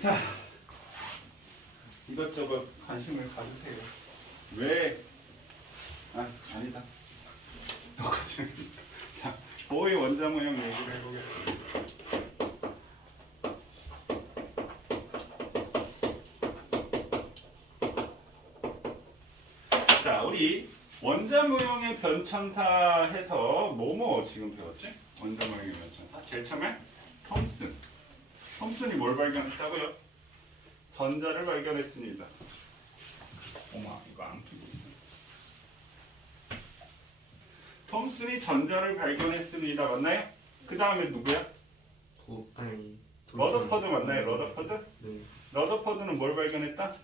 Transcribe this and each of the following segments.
자, 이것저것 관심을 가주세요. 왜? 아니다. 자, 보호의 원자 모형 얘기를 해보겠습니다. 자, 우리 원자 모형의 변천사 해서 뭐뭐 지금 배웠지? 원자 모형의 변천사. 제일 처음에 톰슨이 뭘 발견했다고요? 전자를 발견했습니다. 어머, 이거 안 끼고 있네. 톰슨이 전자를 발견했습니다. 맞나요? 그 다음에 누구야? 러더퍼드 맞나요? 러더퍼드? 네. 러더퍼드는 뭘 발견했다?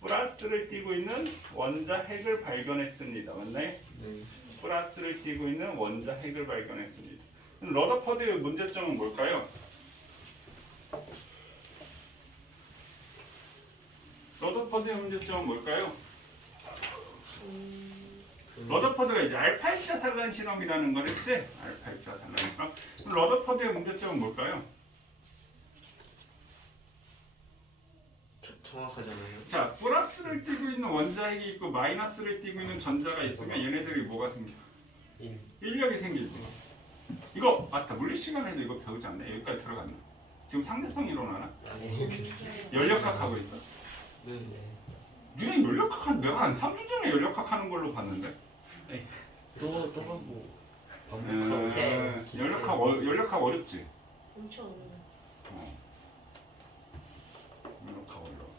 플러스를 띠고 있는 원자 핵을 발견했습니다. 맞나요? 네. 플러스를 띠고 있는 원자 핵을 발견했습니다. 러더퍼드의 문제점은 뭘까요? 러더퍼드의 문제점은 뭘까요? 러더퍼드가 이제 알파 입자 산란 실험이라는 걸 했지? 알파 입자 산란 실험. 러더퍼드의 문제점은 뭘까요? 정확하잖아요. 자, 플러스를 띠고 있는 원자핵이 있고 마이너스를 띠고 있는 전자가 있으면 얘네들이 뭐가 생겨? 인력이 생기지. 이거 맞다. 물리 시간에도 이거 배우지 않나? 여기까지 들어갔나? 지금 상대성 이론하나? 연력학 하고 있어. 네. 니네 연력학 한 내가 한 3주 전에 연력학 하는 걸로 봤는데. 또 하고 연력학 어렵지. 엄청 연력학 어려워.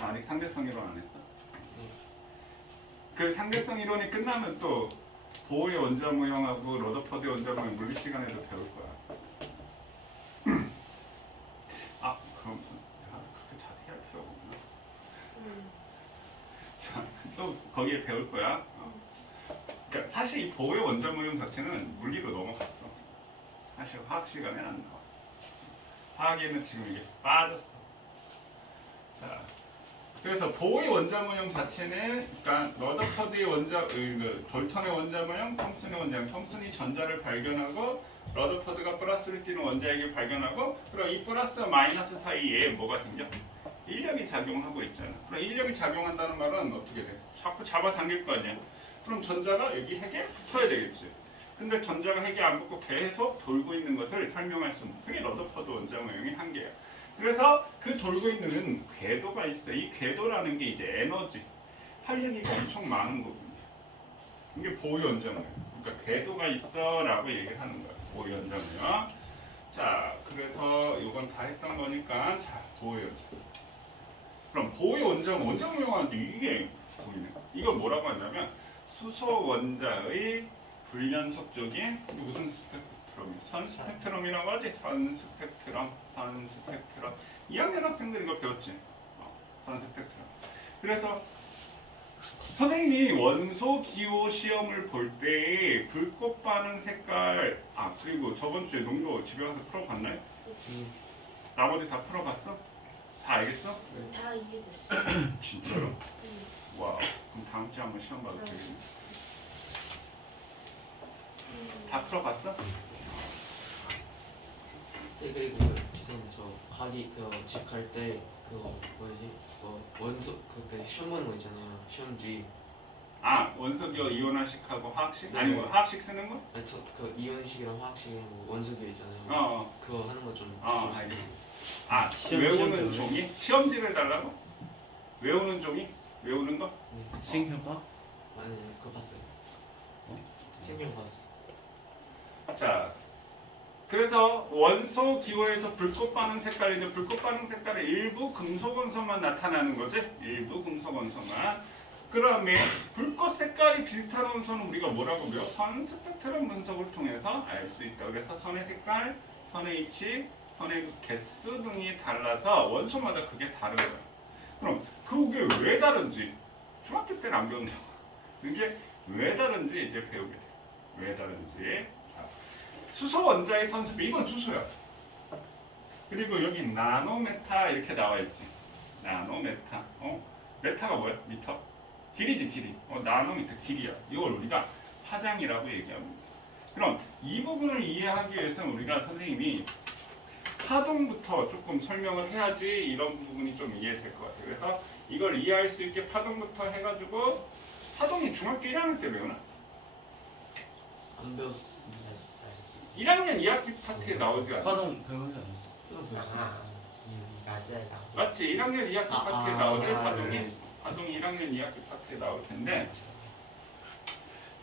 아직 상대성 이론 안 했어. 그 상대성 이론이 끝나면 또 보호의 원자 모형하고 러더퍼드의 원자 모형 물리 시간에도 배울 거야. 그럼 그렇게 자세히 할 필요가 없나? 자, 또 거기에 배울 거야. 그러니까 사실 이 보호의 원자 모형 자체는 물리로 넘어갔어. 사실 화학 시간에 안 나와. 화학에는 지금 이게 빠졌어. 자, 그래서 보호의 원자 모형 자체는 그러니까 러더퍼드의 원자, 볼턴의 원자 모형, 톰슨의 원자 모형, 톰슨이 전자를 발견하고 러더퍼드가 플러스를 띠는 원자핵을 발견하고 그럼 이 플러스와 마이너스 사이에 뭐가 생겨? 인력이 작용하고 있잖아. 그럼 인력이 작용한다는 말은 어떻게 돼? 자꾸 잡아당길 거 아니야. 그럼 전자가 여기 핵에 붙어야 되겠지. 근데 전자가 핵에 안 붙고 계속 돌고 있는 것을 설명할 수 없는 그게 러더퍼드 원자 모형의 한계야. 그래서 그 돌고 있는 궤도가 있어. 이 궤도라는 게 이제 에너지, 활력이 엄청 많은 거군요. 이게 보호의 원자 모형. 그러니까 궤도가 있어라고 얘기하는 거야. 보호의 원자 모형. 자, 그래서 이건 다 했던 거니까 자, 보호의 원자. 그럼 보호의 원자 모형하는데 이게 보이네. 이걸 뭐라고 하냐면 수소 원자의 불연속적인 무슨 스펙트럼이야? 선 스펙트럼이라고 하지? 선 스펙트럼. 2학년 학생들 이거 배웠지? 선 스펙트럼. 그래서 선생님이 원소 기호 시험을 볼 때 불꽃 반응 색깔 그리고 저번 주에 농도 집에 가서 풀어봤나요? 나머지 다 풀어봤어? 다 알겠어? 다 이해됐어. 진짜로? 와, 그럼 다음 주에 한번 시험 봐도 되겠네. 다 풀어봤어? 그리고 죄송한데 저 가기 집 갈 때 그거 뭐지? 원소 그때 시험 보는 거 있잖아요. 시험지. 원소기호 이온화식하고 화학식? 네. 아니 뭐 화학식 쓰는 거? 저 그 이온식이랑 화학식이랑 뭐 원소기호 있잖아요. 그거 하는 거 좀. 알겠어. 외우는 종이? 시험지를 달라고? 외우는 종이? 외우는 거? 네. 시행평가? 아니 그거 봤어요. 신경 봤어. 자, 그래서 원소 기호에서 불꽃 반응 색깔인데 불꽃 반응 색깔은 일부 금속 원소만 나타나는 거지? 일부 금속 원소만. 그다음에 불꽃 색깔이 비슷한 원소는 우리가 뭐라고 배워? 선 스펙트럼 분석을 통해서 알 수 있다. 그래서 선의 색깔, 선의 위치, 선의 개수 등이 달라서 원소마다 그게 다른 거야. 그럼 그게 왜 다른지 중학교 때는 안 배운다고. 이게 왜 다른지 이제 배우게 돼. 왜 다른지. 자, 수소 원자의 선수배 이건 수소야. 그리고 여기 나노메타 이렇게 나와 있지. 나노메타. 메타가 뭐야? 미터. 길이지 길이. 나노미터 길이야. 이걸 우리가 파장이라고 얘기합니다. 그럼 이 부분을 이해하기 위해서는 우리가 선생님이 파동부터 조금 설명을 해야지 이런 부분이 좀 이해될 것 같아요. 그래서 이걸 이해할 수 있게 파동부터 해가지고 파동이 중학교 1학년 때 배우나? 안 배웠. 1학년 2학기 파트에 나오지 않아? 파동 배우지 않았어. 이건 배웠어. 낮에 나오고 맞지? 1학년 2학기 파트에 나오지? 아, 파동이? 네. 파동이 1학년 2학기 파트에 나올 텐데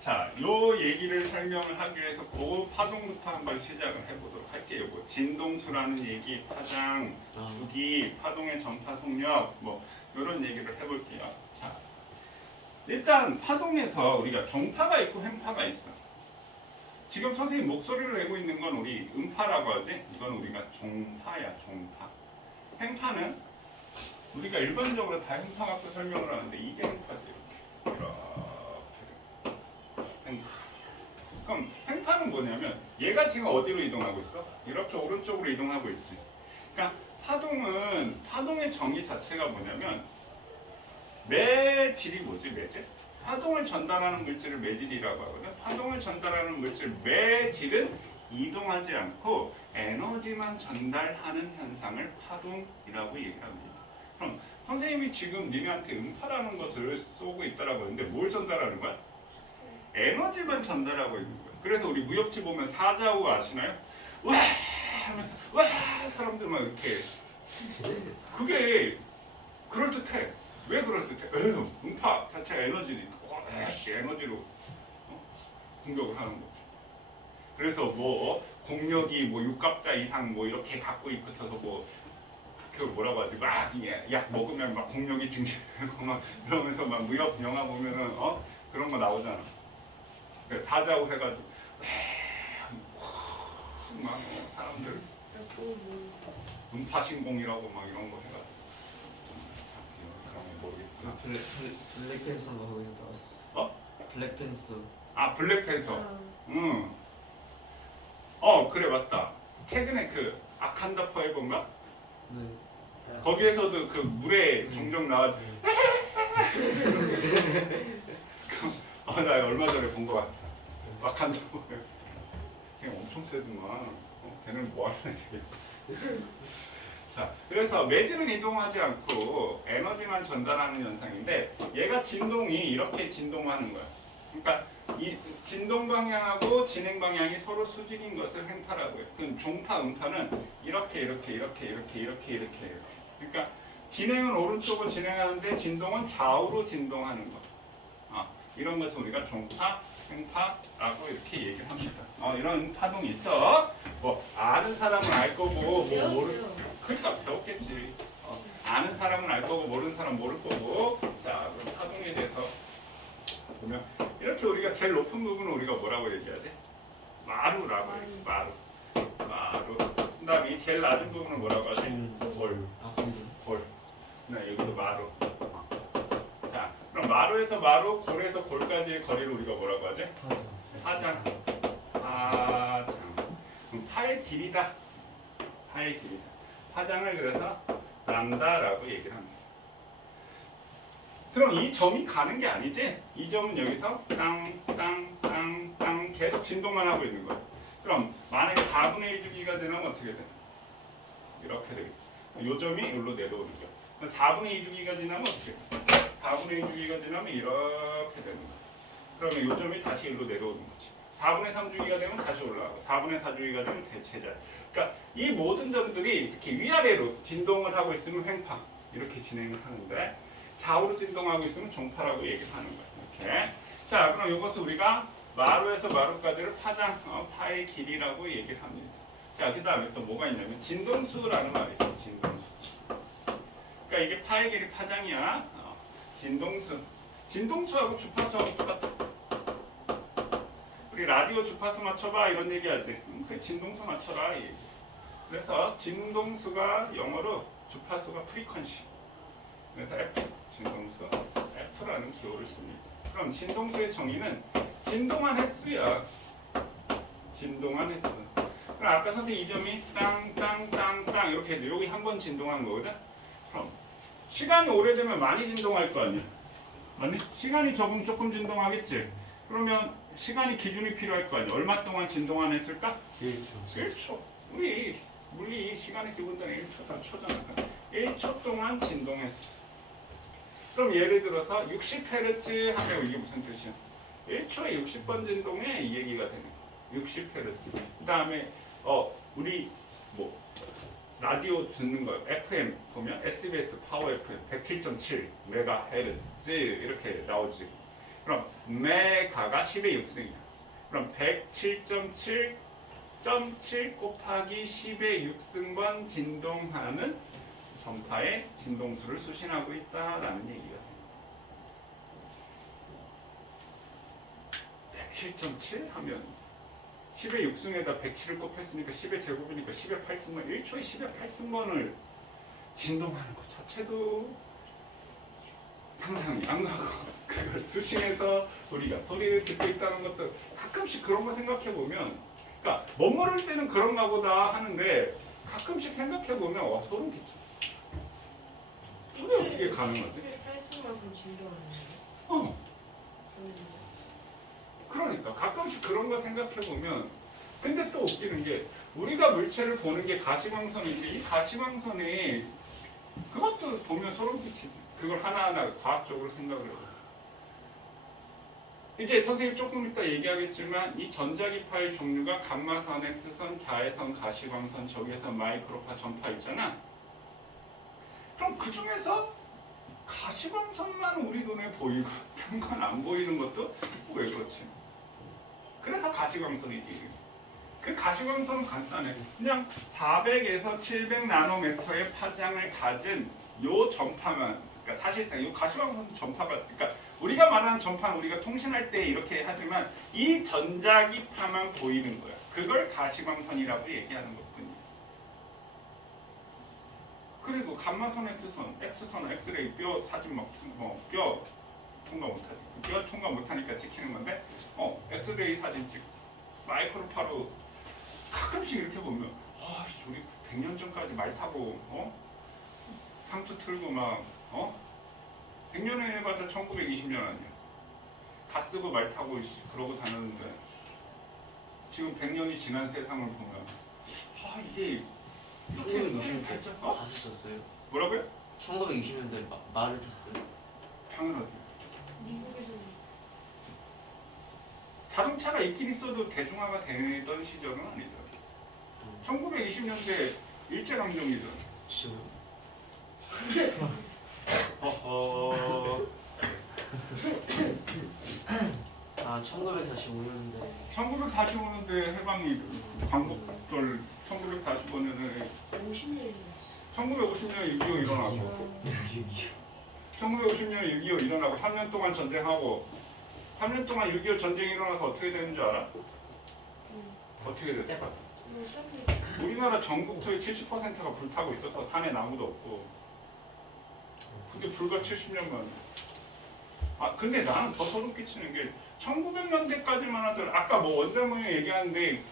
자, 요 얘기를 설명을 하기 위해서 그 파동부터 한번 시작을 해보도록 할게요. 뭐 진동수라는 얘기, 파장, 아, 주기, 파동의 전파 속력, 뭐 이런 얘기를 해볼게요. 자, 일단 파동에서 우리가 종파가 있고 횡파가 있어. 지금 선생님 목소리를 내고 있는 건 우리 음파라고 하지. 이건 우리가 종파야, 종파. 횡파는 우리가 일반적으로 다 횡파 갖고 설명을 하는데 이게 횡파지. 이렇게. 횡파. 그럼 횡파는 뭐냐면 얘가 지금 어디로 이동하고 있어? 이렇게 오른쪽으로 이동하고 있지. 그러니까 파동의 정의 자체가 뭐냐면 매질이 뭐지? 매질? 파동을 전달하는 물질을 매질이라고 하거든. 파동을 전달하는 물질 매질은 이동하지 않고 에너지만 전달하는 현상을 파동이라고 얘기를 합니다. 그럼 선생님이 지금 니네한테 음파라는 것을 쏘고 있다라고 하는데 뭘 전달하는 거야? 에너지만 전달하고 있는 거야. 그래서 우리 무협지 보면 사자우 아시나요? 와 하면서 와 사람들 막 이렇게 그게 그럴듯해. 왜 그럴듯해? 음파 자체가 에너지니까 에너지로 공격을 하는 거죠. 그래서 뭐 공력이 뭐 6갑자 이상 뭐 이렇게 갖고 붙어서 뭐 그 뭐라고 하지? 막 약 먹으면 막 공력이 증진되고 막 이러면서 막 무협 영화 보면은 그런 거 나오잖아. 사자우 해가지고 막 사람들 음파 신공이라고 막 이런 거 해가지고 그런 거 모르겠구나. 블랙팬서인가 거기서 나왔어. 블랙팬서. 아 블랙팬서. 응. 그래 맞다. 최근에 그 아칸다 포에버인가? 네. 거기에서도 그 물에 종종 나왔지. 나 얼마 전에 본 거 같아. 아칸다 포에버. 걔 엄청 세더만. 걔는 뭐 하는 애지? 자, 그래서 매질은 이동하지 않고 에너지만 전달하는 현상인데 얘가 진동이 이렇게 진동하는 거야. 그러니까 이 진동 방향하고 진행 방향이 서로 수직인 것을 횡파라고 해요. 그 종파, 음파는 이렇게. 그러니까 진행은 오른쪽으로 진행하는데 진동은 좌우로 진동하는 거. 이런 것을 우리가 종파, 횡파라고 이렇게 얘기를 합니다. 이런 파동이 있어. 뭐 아는 사람은 알 거고 뭐 모르. 그러니까 배웠겠지. 아는 사람은 알 거고 모르는 사람은 모를 거고. 자, 그럼 파동에 대해서 보면 이렇게 우리가 제일 높은 부분을 우리가 뭐라고 얘기하지? 마루라고 얘기해. 마루. 그다음에 이 제일 낮은 부분을 뭐라고 하지? 골. 아, 그래요? 골. 네, 여기도 마루. 자, 그럼 마루에서 마루, 골에서 골까지의 거리를 우리가 뭐라고 하지? 파장. 그럼 파의 길이다. 파장을 그래서 람다라고 얘기를 합니다. 그럼 이 점이 가는 게 아니지? 이 점은 여기서 땅 계속 진동만 하고 있는 거야. 그럼 만약에 4분의 1 주기가 되면 어떻게 돼? 이렇게 되겠지. 이 점이 여기로 내려오는 거야. 그럼 4분의 2 주기가 지나면 어떻게 돼? 4분의 2 주기가 지나면 이렇게 되는 거야. 그러면 이 점이 다시 여기로 내려오는 거지. 4분의 3 주기가 되면 다시 올라가고 4분의 4 주기가 되면 대체자. 그러니까 이 모든 점들이 이렇게 위아래로 진동을 하고 있으면 횡파 이렇게 진행을 하는데 좌우로 진동하고 있으면 종파라고 얘기를 하는 거예요. 이렇게. 자, 그럼 이것을 우리가 마루에서 마루까지를 파장, 파의 길이라고 얘기를 합니다. 자, 그 다음에 또 뭐가 있냐면 진동수라는 말이 있어요. 진동수. 그러니까 이게 파의 길이 파장이야. 진동수. 진동수하고 주파수하고 똑같아. 우리 라디오 주파수 맞춰봐 이런 얘기하지. 그 진동수 맞춰라. 이 얘기. 그래서 진동수가 영어로 주파수가 프리퀀시. 그래서 F, 진동수 F라는 기호를 씁니다. 그럼 진동수의 정의는 진동한 횟수야. 진동한 횟수. 그럼 아까 선생님 이 점이 땅 이렇게 해도 여기 한 번 진동한 거거든. 그럼 시간이 오래되면 많이 진동할 거 아니야. 맞니? 시간이 적으면 조금 진동하겠지. 그러면 시간이 기준이 필요할 거 아니야. 얼마 동안 진동안 했을까? 1초. 1초. 우리 물리 시간의 기본단위 1초다, 초잖아. 1초 동안 진동했어. 그럼 예를 들어서 60Hz 하면 이게 무슨 뜻이야? 1초에 60번 진동에 이 얘기가 되는 거야. 60Hz. 그 다음에 우리 뭐 라디오 듣는 거 FM 보면 SBS 파워 FM 107.7 메가헤르츠 이렇게 나오지. 그럼 메가가 10의 6승이야. 그럼 107.7 곱하기 10의 6승번 진동하는 전파의 진동수를 수신하고 있다라는 얘기가 됩니다. 107.7 하면 10의 6승에다 107을 곱했으니까 10의 제곱이니까 10의 8승번 1초에 10의 8승번을 진동하는 것 자체도 상상이 안 가고 그걸 수신해서 우리가 소리를 듣고 있다는 것도 가끔씩 그런 거 생각해 보면 그러니까 멋모를 때는 그런가 보다 하는데 가끔씩 생각해 보면 소름 끼쳐. 이게 어떻게 가능하지? 8승만큼 진동하는 어. 거예요. 그러니까 가끔씩 그런 거 생각해 보면 근데 또 웃기는 게 우리가 물체를 보는 게 가시광선인데 이 가시광선이 그것도 보면 소름 끼치지. 그걸 하나하나 과학적으로 생각을 해요. 이제 선생님 조금 이따 얘기하겠지만 이 전자기파의 종류가 감마선, X선, 자외선, 가시광선, 저기에서 마이크로파 전파 있잖아. 그럼 그 중에서 가시광선만 우리 눈에 보이고 다른 건 안 보이는 것도 왜 그렇지? 그래서 가시광선이지. 그 가시광선은 간단해. 그냥 400에서 700 나노미터의 파장을 가진 요 전파만, 그러니까 사실상 이 가시광선 전파가, 그러니까 우리가 말하는 전파는 우리가 통신할 때 이렇게 하지만 이 전자기파만 보이는 거야. 그걸 가시광선이라고 얘기하는 것뿐이야. 그리고 감마선, X선, 엑스레이, 뼈 사진 뼈 통과 못하지. 뼈 통과 못하니까 찍히는 건데, 엑스레이 사진 찍고 마이크로파로 가끔씩 이렇게 보면, 우리 100년 전까지 말 타고, 상투 틀고 막, 100년에 해봤자 1920년 아니야. 가 쓰고 말 타고 그러고 다녔는데, 지금 100년이 지난 세상을 보면, 이게 이렇게 1920년대 가셨었어요? 뭐라고요? 1920년대 말을 탔어요? 당연하지. 미국에서는 자동차가 있긴 있어도 대중화가 되던 시절은 아니죠. 1920년대 일제강점기죠. 진짜요? 어허. 1945년대 1945년대 해방이 광복절 1945년에 50년이었어. 1950년 6.25 일어나고 1950년 6.25 일어나고 3년 동안 전쟁하고 3년 동안 6.25 전쟁이 일어나서 어떻게 되는 줄 알아? 어떻게 됐어? 우리나라 전국토의 70%가 불타고 있어서 산에 나무도 없고 그게 불과 70년 만에. 근데 나는 더 소름 끼치는 게 1900년대까지만 하더라도 아까 뭐 원자모형 얘기하는데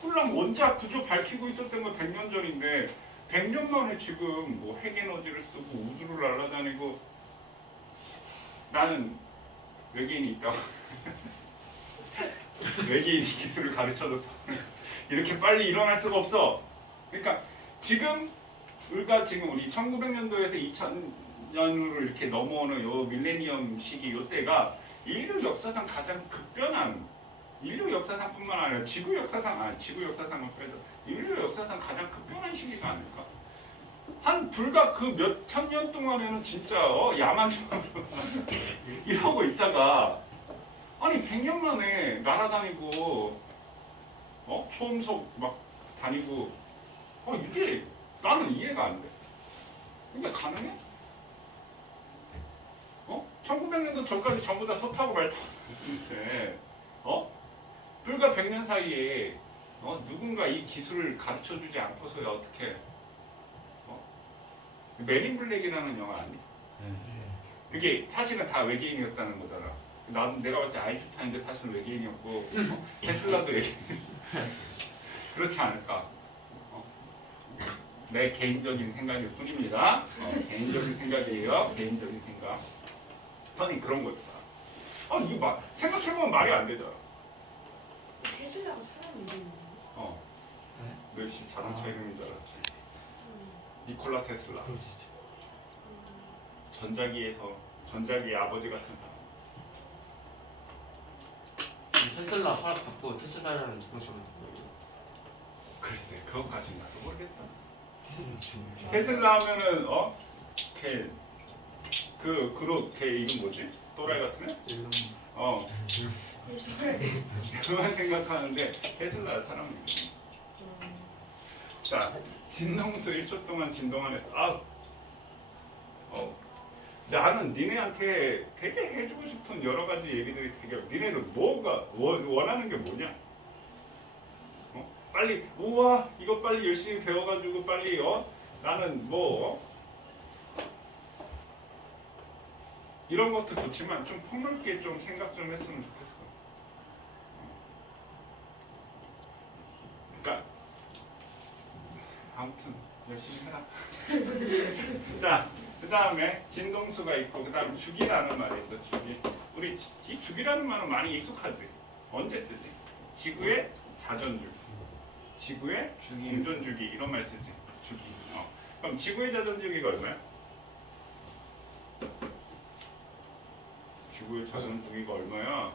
꿀랑 원자 구조 밝히고 있었던 건 100년 전인데 100년 만에 지금 뭐 핵에너지를 쓰고 우주를 날아다니고 나는 외계인이 있다고 외계인이 기술을 가르쳐줬다 이렇게 빨리 일어날 수가 없어. 그러니까 지금 우리가 우리 1900년도에서 2000년으로 이렇게 넘어오는 요 밀레니엄 시기 요때가 인류 역사상 가장 급변한 인류 역사상뿐만 아니라 지구 역사상을 빼서 인류 역사상 가장 급변한 시기가 아닐까? 한 불과 그 몇 천 년 동안에는 진짜 야만적으로 이러고 있다가 아니 100년 만에 날아다니고 초음속 막 다니고 이게 나는 이해가 안 돼. 이게 가능해? 1900년도 전까지 전부 다 소 타고 말 타고 있는데 불과 100년 사이에 누군가 이 기술을 가르쳐주지 않고서야 어떻게 메린 블랙이라는 영화 아니? 그게 사실은 다 외계인이었다는 거잖아. 내가 볼 때 아인슈타인도 사실 외계인이었고 테슬라도 외계인 그렇지 않을까? 내 개인적인 생각일 뿐입니다. 개인적인 생각이에요. 개인적인 생각. 아니 그런 거잖아. 이거 생각해보면 말이 안 되잖아. 테슬라가 사람 이름이에요? 너 역시 자동차 이름인 줄 알았지. 니콜라 테슬라. 전자기의 아버지 같은 사람. 테슬라 화학 받고 테슬라라는 제품을 글쎄, 그것까지는 나도 모르겠다. 테슬라 하면은 걔 그룹 걔 이름 뭐지? 또라이 같은 애? 그만 생각하는데 테슬라 사람이거든. 자, 진동수 1초 동안 진동하네. 나는 니네한테 되게 해주고 싶은 여러 가지 얘기들이 되게. 니네는 뭐가 원하는 게 뭐냐? 빨리 우와 이거 빨리 열심히 배워가지고 빨리 나는 이런 것도 좋지만 좀 폭넓게 좀 생각 좀 했으면 좋겠어. 그러니까 아무튼 열심히 해라. 자, 그 다음에 진동수가 있고 그 다음에 주기라는 말이 있어. 주기. 우리 이 주기라는 말은 많이 익숙하지. 언제 쓰지? 지구의 자전주기, 지구의 공전주기 이런 말 쓰지. 주기. 그럼 지구의 자전주기가 얼마야? 지구의 자전주기가 얼마야?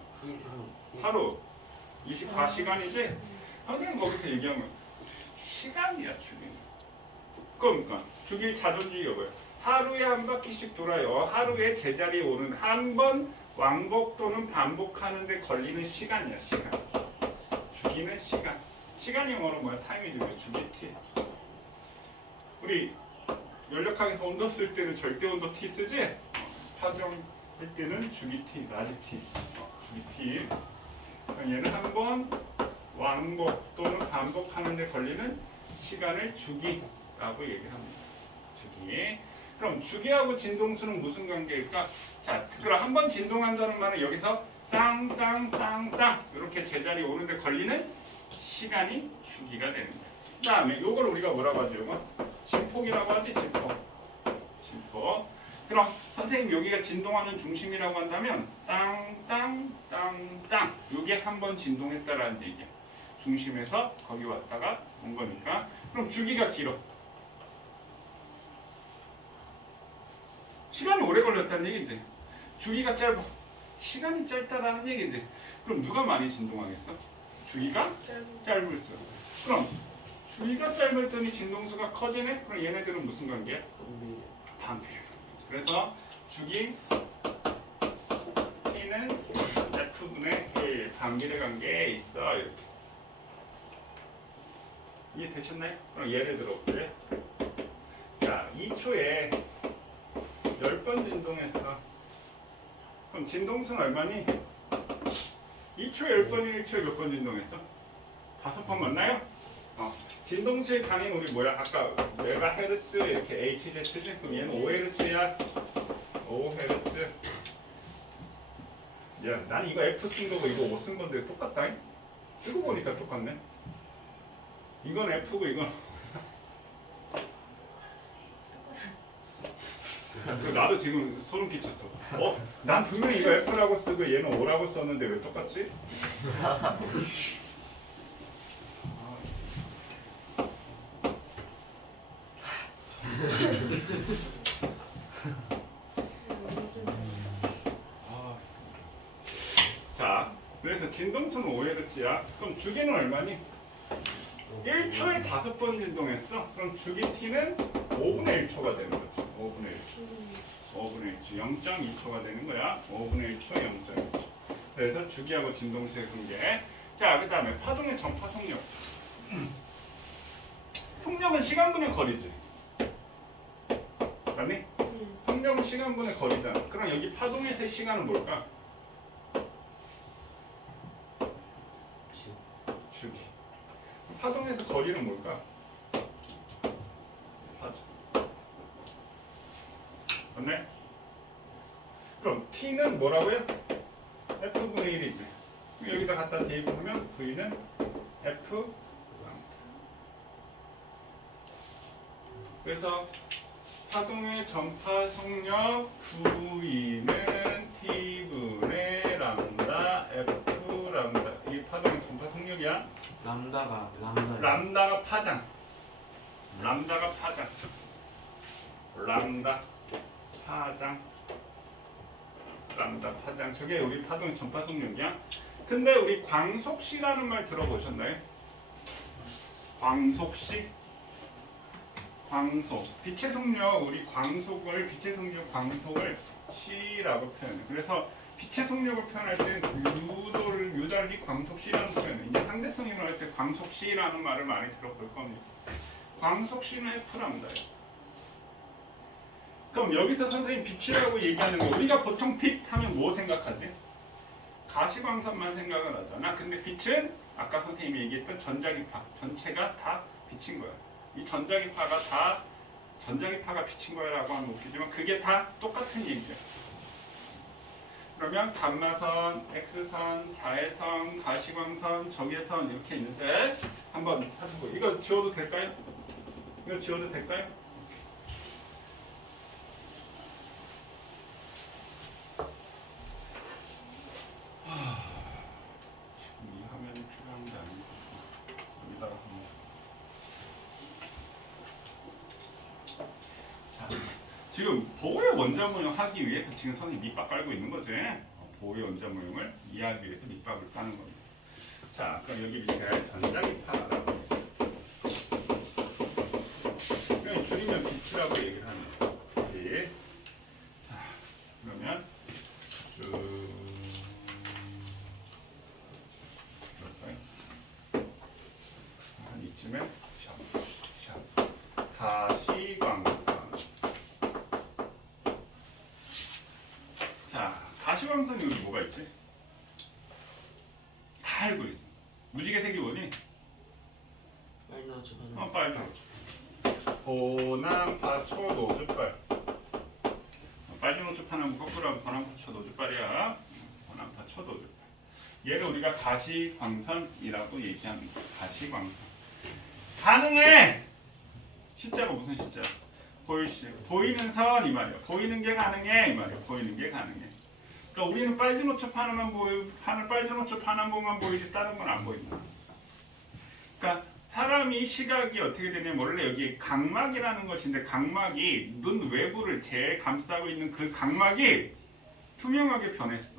하루 24시간이지? 선생님 거기서 얘기한 건 시간이야. 주기는. 그러니까 주기 자전주기가 뭐야? 하루에 한 바퀴씩 돌아요. 하루에 제자리에 오는 한 번 왕복 또는 반복하는데 걸리는 시간이야. 시간. 주기는 시간. 시간이 영어로 뭐야? 타임이지. 주기 T. 우리 연력학에서 온도 쓸 때는 절대 온도 T 쓰지? 파정할 때는 주기 T, 라지 T. 주기 T. 얘는 한 번 왕복 또는 반복하는데 걸리는 시간을 주기라고 얘기합니다. 주기. 그럼 주기하고 진동수는 무슨 관계일까? 자, 그럼 한 번 진동한다는 말은 여기서 땅땅땅땅 이렇게 제자리에 오는데 걸리는 시간이 주기가 되는 거예요. 그 다음에 이걸 우리가 뭐라고 하죠? 이거? 진폭이라고 하지. 진폭. 그럼 선생님 여기가 진동하는 중심이라고 한다면 땅땅땅땅 이게 한 번 진동했다라는 얘기야. 중심에서 거기 왔다가 온 거니까. 그럼 주기가 길어. 시간이 오래 걸렸다는 얘기지. 주기가 짧아. 시간이 짧다라는 얘기지. 그럼 누가 많이 진동하겠어? 주기가 짧을수록. 그럼 주기가 짧을 니 진동수가 커지네? 그럼 얘네들은 무슨 관계야? 반비례. 그래서 주기 T는 F분의 1 반비례 관계에 있어. 이렇게. 이해되셨나요? 그럼 예를 들어 볼게요. 자, 2초에 10번 진동했어. 그럼 진동수는 얼마니? 2초에 10번이 1초에 몇 번 진동했어? 5번 맞나요? 진동수의 단위는 우리 뭐야? 아까 메가헤르츠 이렇게 HZ지? 그럼 얘는 5헤르츠야. 5헤르츠. 야, 난 이거 F 쓴 거고 이거 5 쓴 건데 똑같다. 쓰고 보니까 똑같네. 이건 F고 이건 나도 지금 소름 끼쳤어. 난 분명히 이거 F라고 쓰고 얘는 O라고 썼는데 왜 똑같지? 자, 그래서 진동수는 5Hz야. 그럼 주기는 얼마니? 1초에 5번 진동했어. 그럼 주기 T는 5분의 1초가 되는 거지. 5분의 1초. 5분의 1초. 0.2초가 되는 거야. 5분의 1초, 0.2초. 그래서 주기하고 진동수의 관계. 자, 그 다음에 파동의 전파 속력. 속력은 시간분의 거리지. 맞니? 속력은 시간분의 거리잖아. 그럼 여기 파동에서의 시간은 뭘까? 주기. 파동에서 거리는 뭘까? 파동. 맞네? 그럼 T는 뭐라고요? F분의 1이지. 여기다 갖다 대입하면 V는 F. 그래서 파동의 전파 속력 V는 T분의 람다 F 람다. 이게 파동의 전파 속력이야. 람다가 람다가 파장. 람다가 파장. 람다 파장 람다 파장 저게 우리 파동 전파 속력이야. 근데 우리 광속시라는 말 들어보셨나요? 광속시? 광속 빛의 속력 우리 광속을 빛의 속력 광속을 C라고 표현해. 그래서 빛의 속력을 표현할 때 유달리 광속시라는 표현을 이제 상대성 이론할 때 광속시라는 말을 많이 들어볼 겁니다. 광속시는 F랍니다요. 그럼 여기서 선생님 빛이라고 얘기하는 거 우리가 보통 빛 하면 뭐 생각하지? 가시광선만 생각을 하잖아. 근데 빛은 아까 선생님이 얘기했던 전자기파 전체가 다 빛인 거야. 이 전자기파가 빛인 거야라고 하면 웃기지만 그게 다 똑같은 얘기야. 그러면 감마선, X선, 자외선, 가시광선, 적외선 이렇게 있는데 한번 찾아보고 이거 지워도 될까요? 이거 지워도 될까요? 지금 이 화면이 필요한 게 아니고 여기다가 한번 자, 지금 보호의 원자 모형 하기 위해서 지금 선생님 밑밥 깔고 있는 거지. 보호의 원자 모형을 이해하기 위해서 밑밥을 까는 겁니다. 자, 그럼 여기 밑에 전자기파라고 그냥 줄이면 빛이라고 얘기를 하는 거예요. 빛. 자, 그러면 한 이쯤에 가시광선. 자, 가시광선이 여기 뭐가 있지? 다 알고 있어. 무지개색이 뭐니? 빨리 나오죠. 빨리 나오죠. 보남파 초노주빨. 빨주노주 파나무 거꾸로 하면 보남파 초노주빨이야. 보남파 초노주빨. 얘를 우리가 가시광선이라고 얘기합니다. 가시광선. 가능해. 시자가 무슨 시자? 보이는 선 이 말이야. 보이는 게 가능해 이 말이야. 보이는 게 가능해. 그러니까 우리는 빨주노초 파나만 빨주노초 파나무만 보이지 다른 건 안 보인다. 그러니까 사람이 시각이 어떻게 되냐면 원래 여기 각막이라는 것인데 각막이 눈 외부를 제일 감싸고 있는 그 각막이 투명하게 변했어.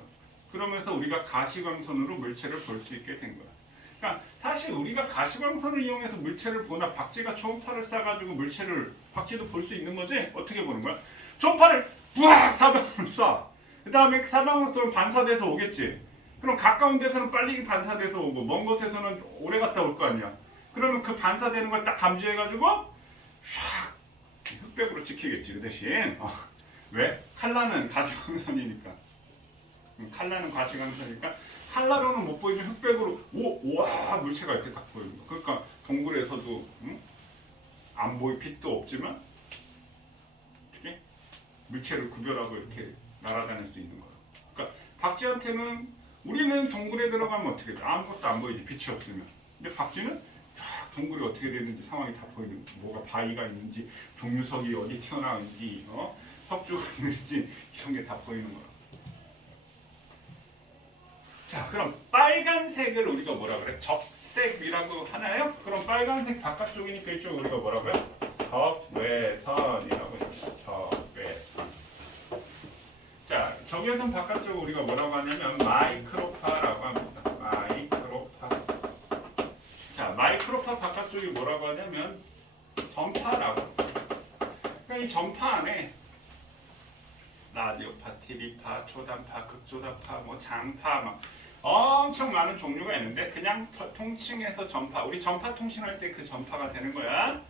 그러면서 우리가 가시광선으로 물체를 볼 수 있게 된 거야. 그러니까 사실 우리가 가시광선을 이용해서 물체를 보나 박쥐가 초음파를 쏴가지고 물체를 박쥐도 볼 수 있는 거지? 어떻게 보는 거야? 초음파를 우악 사방으로 쏴. 그 다음에 사방으로 쏘면 반사돼서 오겠지. 그럼 가까운 데서는 빨리 반사돼서 오고 먼 곳에서는 오래 갔다 올 거 아니야. 그러면 그 반사되는 걸 딱 감지해가지고 샥 흑백으로 찍히겠지. 그 대신 왜? 칼라는 가시광선이니까. 칼라는 가시광선이니까 칼라로는 못 보이지만 흑백으로 와 물체가 이렇게 딱 보이는 거야. 그러니까 동굴에서도 안 보이 빛도 없지만 어떻게 물체를 구별하고 이렇게 날아다닐 수 있는 거야. 그러니까 박쥐한테는 우리는 동굴에 들어가면 어떻게 돼? 아무것도 안 보이지 빛이 없으면. 근데 박쥐는 쫙 동굴이 어떻게 되는지 상황이 다 보이는 거야. 뭐가 바위가 있는지 종유석이 어디 튀어나오는지 석주가 있는지 이런 게 다 보이는 거야. 자, 그럼 빨간색을 우리가 뭐라 그래? 적색이라고 하나요? 그럼 빨간색 바깥쪽이니까 이쪽 우리가 뭐라고요? 적외선이라고 해요. 적외선. 자, 적외선 바깥쪽 우리가 뭐라고 하냐면 마이크로파라고 합니다. 마이크로파. 자, 마이크로파 바깥쪽이 뭐라고 하냐면 전파라고 합니다. 그러니까 이 전파 안에 라디오파, TV파, 초단파, 극초단파, 뭐 장파 막 엄청 많은 종류가 있는데 그냥 통칭해서 전파. 우리 전파 통신할 때 그 전파가 되는 거야.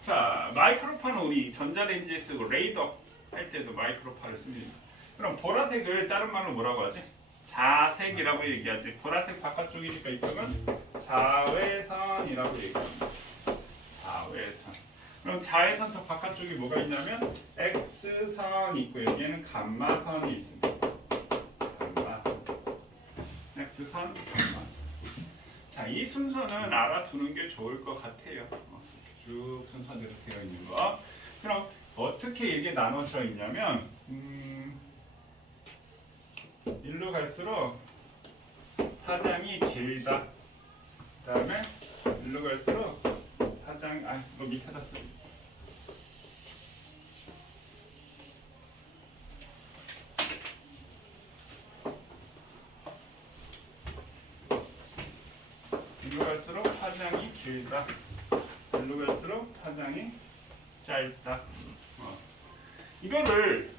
자, 마이크로파는 우리 전자레인지에 쓰고 레이더 할 때도 마이크로파를 씁니다. 그럼 보라색을 다른 말로 뭐라고 하지? 자색이라고 얘기하지. 보라색 바깥쪽이니까 이쪽은 자외선이라고 얘기합니다. 자외선. 그럼 자외선 더 바깥쪽이 뭐가 있냐면 X선이 있고 여기에는 감마선이 있습니다. 감마선. X선, 감마선. 자, 이 순서는 알아두는 게 좋을 것 같아요. 쭉 순서대로 되어 있는 거. 그럼 어떻게 이게 나눠져 있냐면 일로 갈수록 파장이 길다. 그 다음에 일로 갈수록 파장, 이거 밑에다 써. 길다. 일로 갈수록 파장이 짧다. 이거를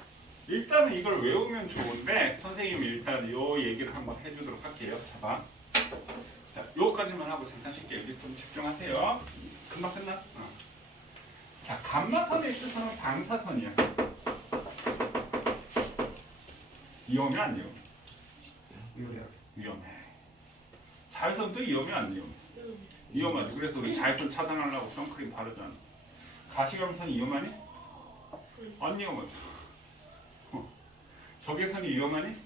일단은 이걸 외우면 좋은데 선생님이 일단 요 얘기를 한번 해주도록 할게요. 자, 자, 요거까지만 하고 잠깐씩게 여기 좀 집중하세요. 금방 끝나. 자, 감마선에 있어서는 방사선이야. 위험해 안 위험해? 유리야. 위험해. 자외선도 위험해 안 위험해? 응. 위험하지. 그래서 우리 자외선 차단하려고 선크림 바르잖아. 가시광선이 위험하니? 안 위험하지. 적외선이 위험하니?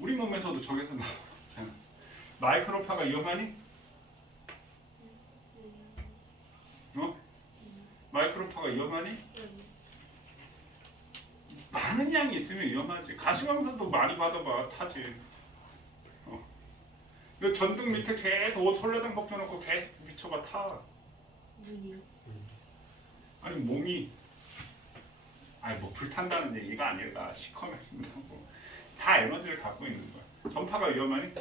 우리 몸에서도 적외선 나오잖아. 마이크로파가 위험하니? 마이크로파가 위험하니? 많은 양이 있으면 위험하지. 가시광선도 많이 받아봐 타지. 그 전등 밑에 계속 옷 홀라당 벗겨놓고 계속 미쳐봐 타. 눈이요? 아니 몸이 아니 뭐 불탄다는 얘기가 아니라 시커멓다고 다 에너지를 갖고 있는 거야. 전파가 위험하니?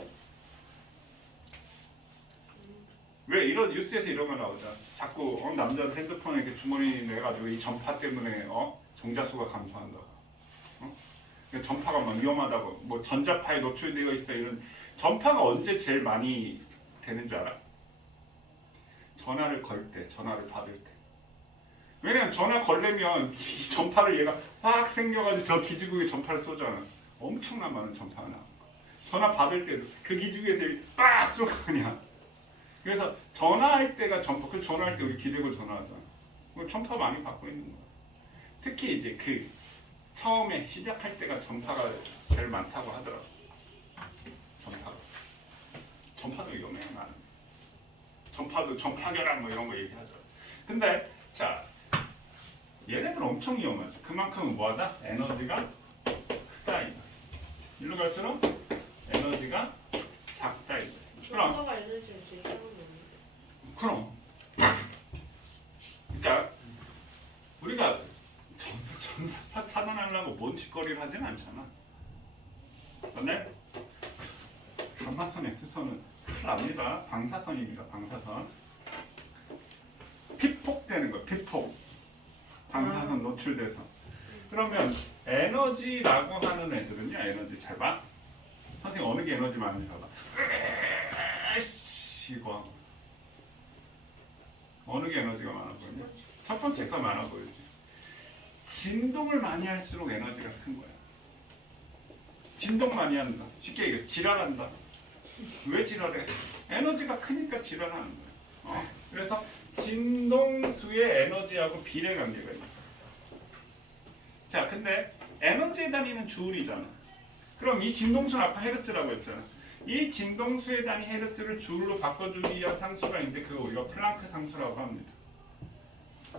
왜 이런 뉴스에서 이런 거 나오잖아. 자꾸 남자들 핸드폰에 이렇게 주머니 내가지고 이 전파 때문에 정자수가 감소한다고. 전파가 막 위험하다고. 뭐 전자파에 노출되어 있어 이런. 전파가 언제 제일 많이 되는 줄 알아? 전화를 걸 때, 전화를 받을 때. 왜냐면 전화 걸려면 이 전파를 얘가 확 생겨가지고 저 기지국에 전파를 쏘잖아. 엄청난 많은 전파가 나오는 거야. 전화 받을 때도 그 기지국에서 빡 쏘고 그냥. 그래서 전화할 때가 전파, 그 전화할 때 우리 기대고 전화하잖아. 그 전파 많이 받고 있는 거야. 특히 이제 그 처음에 시작할 때가 전파가 제일 많다고 하더라고. 전파도 위험해요, 나는. 전파도 전파결함 뭐 이런 거 얘기하죠. 근데 자, 얘네들 엄청 위험하죠. 그만큼 뭐하다? 에너지가 크다 이거. 일로 갈수록 에너지가 작다 이거. 그럼. 전파가 에너지가 제일 작은 겁니다. 그럼. 그러니까 우리가 전파 차단하려고 뭔 짓거리를 하진 않잖아. 근데 감마선 X선은 큰일 납니다. 방사선입니다. 방사선. 피폭되는 거예요. 피폭. 방사선 노출돼서. 그러면 에너지라고 하는 애들은요. 에너지 잘 봐. 선생님 어느 게 에너지 많은지 봐봐. 이거 어느 게 에너지가 많아 보이냐? 첫 번째가 많아 보이지. 진동을 많이 할수록 에너지가 큰 거야. 진동 많이 한다. 쉽게 얘기해서 지랄한다. 왜 지랄해? 에너지가 크니까 지랄하는 거야. 그래서 진동수의 에너지하고 비례관계가 있어. 자, 근데 에너지에 다니는 주울이잖아. 그럼 이 진동수는 아까 헤르츠라고 했잖아. 이 진동수의 단위 헤르츠를 주울로 바꿔주기 위한 상수가 있는데 그거 우리가 플랑크 상수라고 합니다.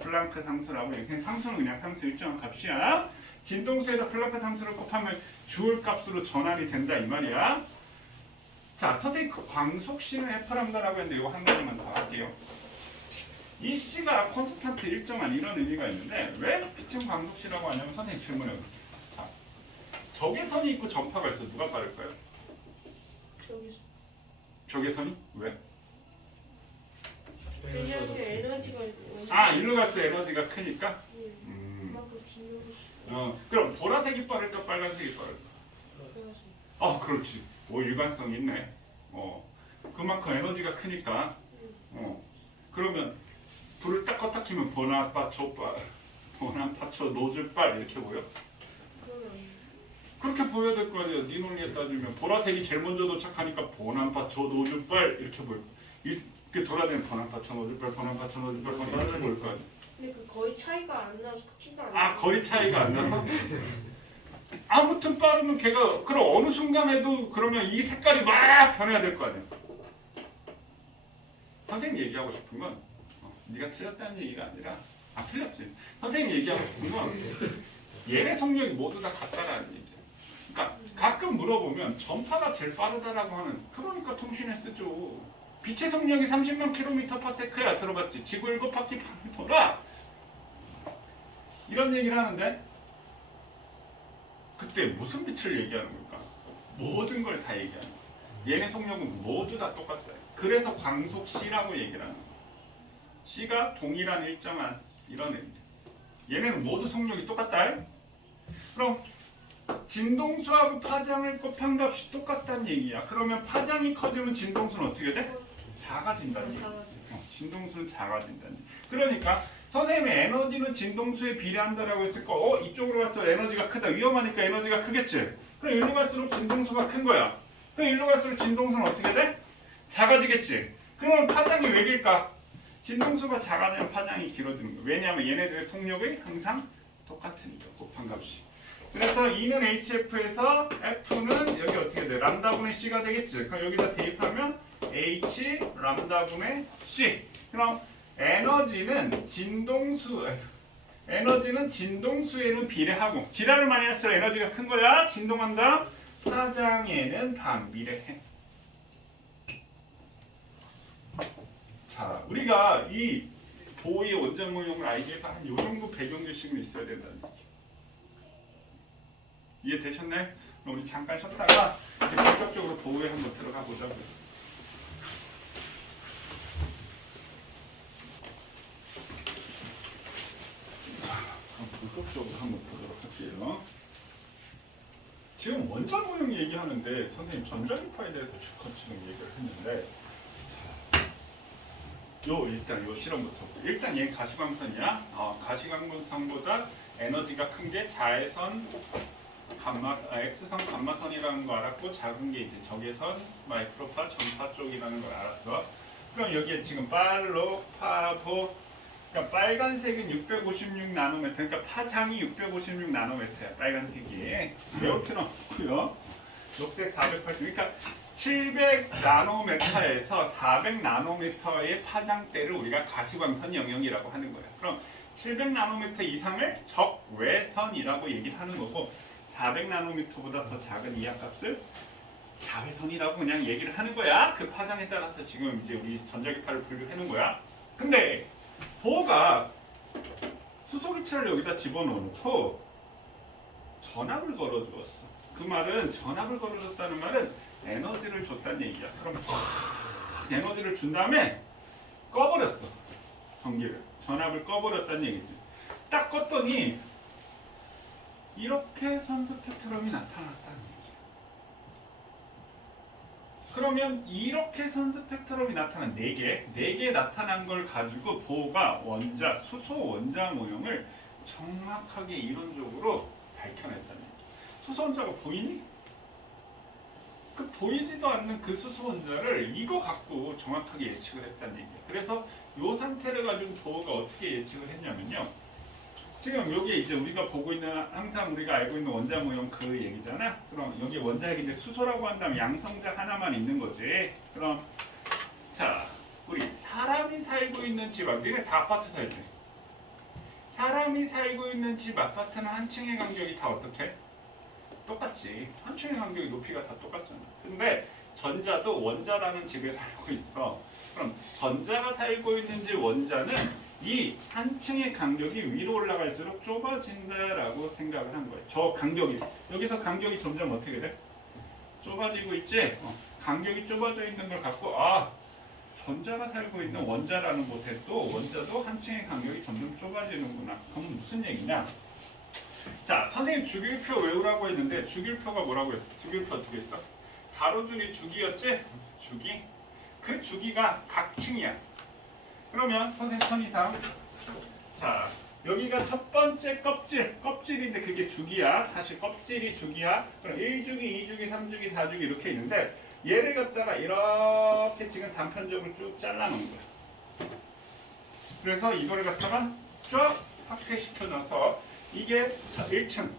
플랑크 상수라고 그냥 상수는 그냥 상수 일정한 값이야. 진동수에서 플랑크 상수를 곱하면 주울 값으로 전환이 된다 이 말이야. 자, 선생님 광속시는 F람다라고 했는데 이거 한 가지만 더 할게요. 이 C가 콘스탄트 일정한 이런 의미가 있는데 왜 피층 광속시라고 하냐면 선생님 질문해요. 자, 적외선이 있고 전파가 있어. 누가 빠를까요? 저기서. 적외선이? 왜? 왜냐하면 에너지가 일로 갈수 에너지가 크니까? 그만큼 진동수. 그럼 보라색이 빠를까 빨간색이 빠를까? 그렇지. 일관성 있네. 그만큼 에너지가 크니까. 그러면 불을 딱 껐다 키면 보나파초빨, 보나파초 노즐빨 이렇게 보여? 그렇게 보여야 될 거 아니야. 네 논리에 따지면 보라색이 제일 먼저 도착하니까 보나파초 노즐빨 이렇게 보여. 이렇게 돌아다니면 보나파초 노즐빨, 보나파초 노즐빨 이렇게 보일 거 아니야. 근데 그 거의 차이가 안 나서 티가 안 나. 거의 차이가 안 나서? 아무튼 빠르면 걔가 그럼 어느 순간에도 그러면 이 색깔이 막 변해야 될 거 아니야. 선생님 얘기하고 싶은 건 네가 틀렸다는 얘기가 아니라 틀렸지. 선생님 얘기하고 싶은 건 얘네 속력이 모두 다 같다라는 얘기야. 그러니까 가끔 물어보면 전파가 제일 빠르다라고 하는 그러니까 통신에 쓰죠. 빛의 속력이 30만 km/s야. 들어봤지? 지구 7바퀴 돌아. 이런 얘기를 하는데 그때 무슨 빛을 얘기하는 걸까? 모든 걸 다 얘기하는 거야. 얘네 속력은 모두 다 똑같아요. 그래서 광속 C라고 얘기를 하는 거야. C가 동일한 일정한 이런 의미야. 얘네는 모두 속력이 똑같다. 그럼 진동수하고 파장을 곱한 값이 똑같다는 얘기야. 그러면 파장이 커지면 진동수는 어떻게 돼? 작아진다는 얘기야. 진동수는 작아진다는 얘기야. 그러니까 선생님이 에너지는 진동수에 비례한다라고 했을 거, 이쪽으로 갈수록 에너지가 크다. 위험하니까 에너지가 크겠지. 그럼 일로 갈수록 진동수가 큰 거야. 그럼 일로 갈수록 진동수는 어떻게 돼? 작아지겠지. 그러면 파장이 왜 길까? 진동수가 작아지면 파장이 길어지는 거야. 왜냐하면 얘네들의 속력이 항상 똑같으니까 곱한 값이. 그래서 E는 HF에서 F는 여기 어떻게 돼? 람다분의 C가 되겠지. 그럼 여기다 대입하면 H 람다분의 C. 그럼 에너지는 진동수에는 비례하고, 지랄을 많이 할수록 에너지가 큰 거야. 진동한다. 파장에는 반비례해. 자, 우리가 이 보호의 원자 모형을 알기 위해서 한 요 정도 배경지식은 있어야 된다는 얘기. 이해되셨나요? 그럼 우리 잠깐 쉬었다가 이제 본격적으로 보호에 한번 들어가 보자고요. 자, 그럼 본격적으로 한번 보도록 할게요. 지금 원자 모형 얘기하는데 선생님 전자기파에 대해서 지금 얘기를 했는데, 일단 요 실험부터. 일단 얘 가시광선이야. 가시광선보다 에너지가 큰 게 자외선 X선 감마선이라는 거 알았고, 작은 게 이제 적외선 마이크로파 전파 쪽이라는 걸 알았어. 그럼 여기에 지금 팔로 파보, 그러니까 빨간색은 656 나노미터, 그러니까 파장이 656 나노미터야. 빨간색이 매울 필요 없고요. 녹색 480, 그러니까 700 나노미터에서 400 나노미터의 파장대를 우리가 가시광선 영역이라고 하는 거야. 그럼 700 나노미터 이상을 적외선이라고 얘기하는 거고, 400 나노미터보다 더 작은 이하값을 자외선이라고 그냥 얘기를 하는 거야. 그 파장에 따라서 지금 이제 우리 전자기파를 분류해 놓은 거야. 근데 보호가 수소기체를 여기다 집어넣고 전압을 걸어주었어. 그 말은 전압을 걸어줬다는 말은 에너지를 줬다는 얘기야. 그럼 에너지를 준 다음에 꺼버렸어. 전기를. 전압을 꺼버렸다는 얘기지. 딱 껐더니 이렇게 선수 스펙트럼이 나타났다는 얘기야. 그러면 이렇게 선수 스펙트럼이 나타난 4개 나타난 걸 가지고 보호가 수소 원자 모형을 정확하게 이론적으로 밝혀냈다는 얘기야. 수소 원자가 보이니? 그 보이지도 않는 그 수소 원자를 이거 갖고 정확하게 예측을 했다는 얘기야. 그래서 이 상태를 가지고 보호가 어떻게 예측을 했냐면요. 지금 여기 이제 우리가 보고 있는, 항상 우리가 알고 있는 원자 모형 그 얘기잖아. 그럼 여기 원자핵인데 수소라고 한다면 양성자 하나만 있는 거지. 그럼 자, 우리 사람이 살고 있는 집 앞, 니네 다 아파트 살지? 사람이 살고 있는 집 아파트는 한 층의 간격이 다 어떻게? 똑같지. 한 층의 간격이 높이가 다 똑같잖아. 근데 전자도 원자라는 집에 살고 있어. 그럼 전자가 살고 있는 집 원자는 이 한 층의 간격이 위로 올라갈수록 좁아진다라고 생각을 한 거예요. 저 간격이, 여기서 간격이 점점 어떻게 돼? 좁아지고 있지? 간격이 좁아져 있는 걸 갖고, 전자가 살고 있는 원자라는 곳에 또 원자도 한 층의 간격이 점점 좁아지는구나. 그럼 무슨 얘기냐? 자, 선생님 주기율표 외우라고 했는데 주기율표가 뭐라고 했어? 주기율표 어떻게 했어? 가로줄이 주기였지? 주기. 그 주기가 각 층이야. 그러면 선생님 선이상, 자, 여기가 첫 번째 껍질인데 그게 주기야. 사실 껍질이 주기야. 그럼 1주기, 2주기, 3주기, 4주기 이렇게 있는데, 얘를 갖다가 이렇게 지금 단편적으로 쭉 잘라놓은 거야. 그래서 이거를 갖다가 쭉 확대시켜놔서 이게 1층,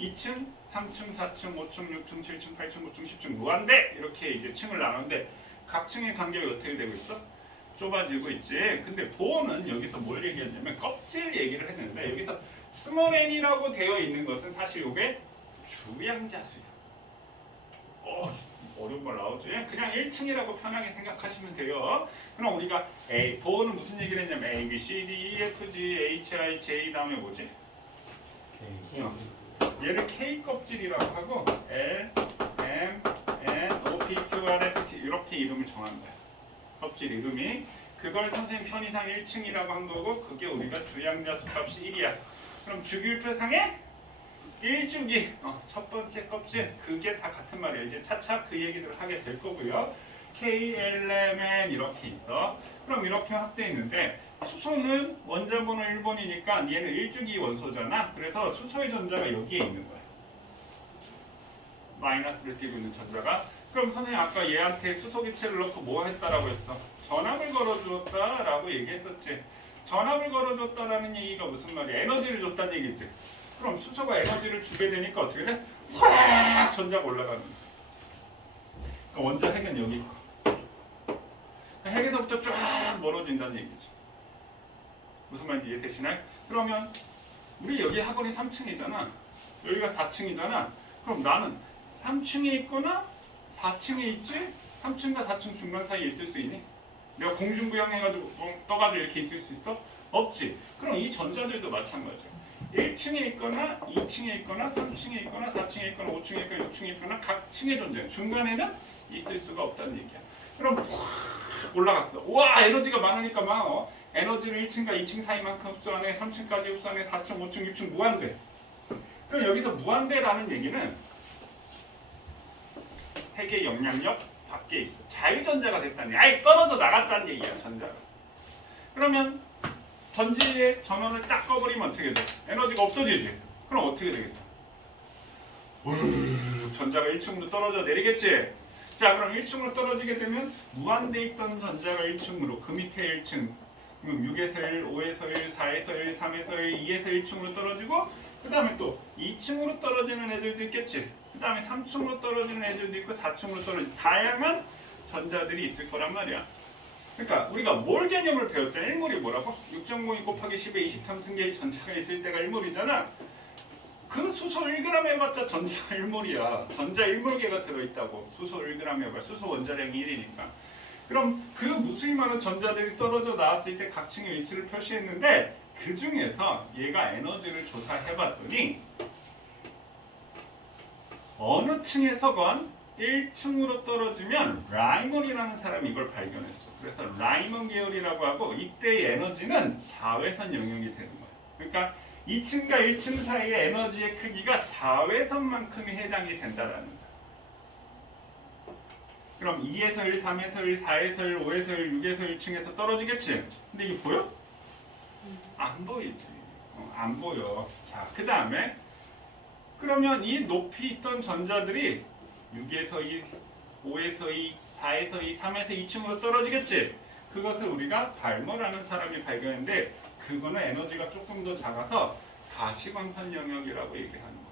2층, 3층, 4층, 5층, 6층, 7층, 8층, 9층, 10층 무한대 이렇게 이제 층을 나누는데 각 층의 간격이 어떻게 되고 있어? 좁아지고 있지. 근데 보호는 여기서 뭘 얘기했냐면 껍질 얘기를 했는데, 여기서 스몰 n이라고 되어 있는 것은 사실 이게 주양자수야. 어려운 말 나오지? 그냥 1층이라고 편하게 생각하시면 돼요. 그럼 우리가 보호는 무슨 얘기를 했냐면 A, B, C, D, E, F, G, H, I, J 다음에 뭐지? 얘를 K 껍질이라고 하고 L, M, N, O, P, Q, R, S, T 이렇게 이름을 정한 거야. 껍질 이름이. 그걸 선생님 편의상 1층이라고 한 거고 그게 우리가 주양자수 값이 1이야. 그럼 주기율표상에 1주기 첫 번째 껍질 그게 다 같은 말이에요. 이제 차차 그 얘기들을 하게 될 거고요. KLMN 이렇게 있어. 그럼 이렇게 확대 있는데 수소는 원자번호 1번이니까 얘는 1주기 원소잖아. 그래서 수소의 전자가 여기에 있는 거야. 마이너스를 띄고 있는 전자가. 그럼 선생님 아까 얘한테 수소 기체를 넣고 뭐 했다라고 했어? 전압을 걸어주었다라고 얘기했었지. 전압을 걸어줬다라는 얘기가 무슨 말이야? 에너지를 줬다는 얘기지. 그럼 수소가 에너지를 주게 되니까 어떻게 돼? 확 전자가 올라가는 거야. 그러니까 원자 핵은 여기 있고 핵에서부터 쫙 멀어진다는 얘기지. 무슨 말인지 이해되시나요? 그러면 우리 여기 학원이 3층이잖아. 여기가 4층이잖아. 그럼 나는 3층에 있거나 4층에 있지? 3층과 4층 중간 사이에 있을 수 있니? 내가 공중부양 해가지고 떠가지고 이렇게 있을 수 있어? 없지. 그럼 이 전자들도 마찬가지야. 1층에 있거나 2층에 있거나 3층에 있거나 4층에 있거나 5층에 있거나 6층에 있거나 각 층의 존재. 중간에는 있을 수가 없다는 얘기야. 그럼 확 올라갔어. 와 에너지가 많으니까 막 에너지를 1층과 2층 사이만큼 흡수하네. 3층까지 흡수하네. 4층, 5층, 6층 무한대. 그럼 여기서 무한대라는 얘기는 핵의 영향력 밖에 있어. 자유전자가 됐다는 얘기야. 아예 떨어져 나갔다는 얘기야. 전자가. 그러면 전지의 전원을 딱 꺼버리면 어떻게 돼? 에너지가 없어지지. 그럼 어떻게 되겠어? 전자가 1층으로 떨어져 내리겠지. 자 그럼 1층으로 떨어지게 되면 무한대에 있던 전자가 1층으로 그 밑에 1층 그럼 6에서 1, 5에서 1, 4에서 1, 3에서 1, 2에서 1층으로 떨어지고 그 다음에 또 2층으로 떨어지는 애들도 있겠지. 그 다음에 3층으로 떨어지는 애들도 있고 4층으로 떨어지는 다양한 전자들이 있을 거란 말이야. 그러니까 우리가 몰 개념을 배웠잖아. 1몰이 뭐라고? 6.02 곱하기 10의 23승계의 전자가 있을 때가 1몰이잖아. 그 수소 1g 해봤자 전자가 1몰이야. 전자 1몰계가 들어있다고. 수소 1g 해봐. 수소 원자량이 1이니까. 그럼 그 무수히 많은 전자들이 떨어져 나왔을 때 각 층의 위치를 표시했는데 그 중에서 얘가 에너지를 조사해봤더니 어느 층에서건 1층으로 떨어지면 라이먼이라는 사람이 이걸 발견했어. 그래서 라이먼 계열이라고 하고 이때의 에너지는 자외선 영역이 되는 거야. 그러니까 2층과 1층 사이의 에너지의 크기가 자외선만큼이 해당이 된다라는 거야. 그럼 2에서 1, 3에서 1, 4에서 1, 5에서 1, 6에서 1층에서 떨어지겠지? 근데 이게 보여? 안 보이지. 안 보여. 자, 그 다음에 그러면 이 높이 있던 전자들이 6에서 2, 5에서 2, 4에서 2, 3에서 2층으로 떨어지겠지? 그것을 우리가 발머라는 사람이 발견했는데 그거는 에너지가 조금 더 작아서 가시광선 영역이라고 얘기하는 거야.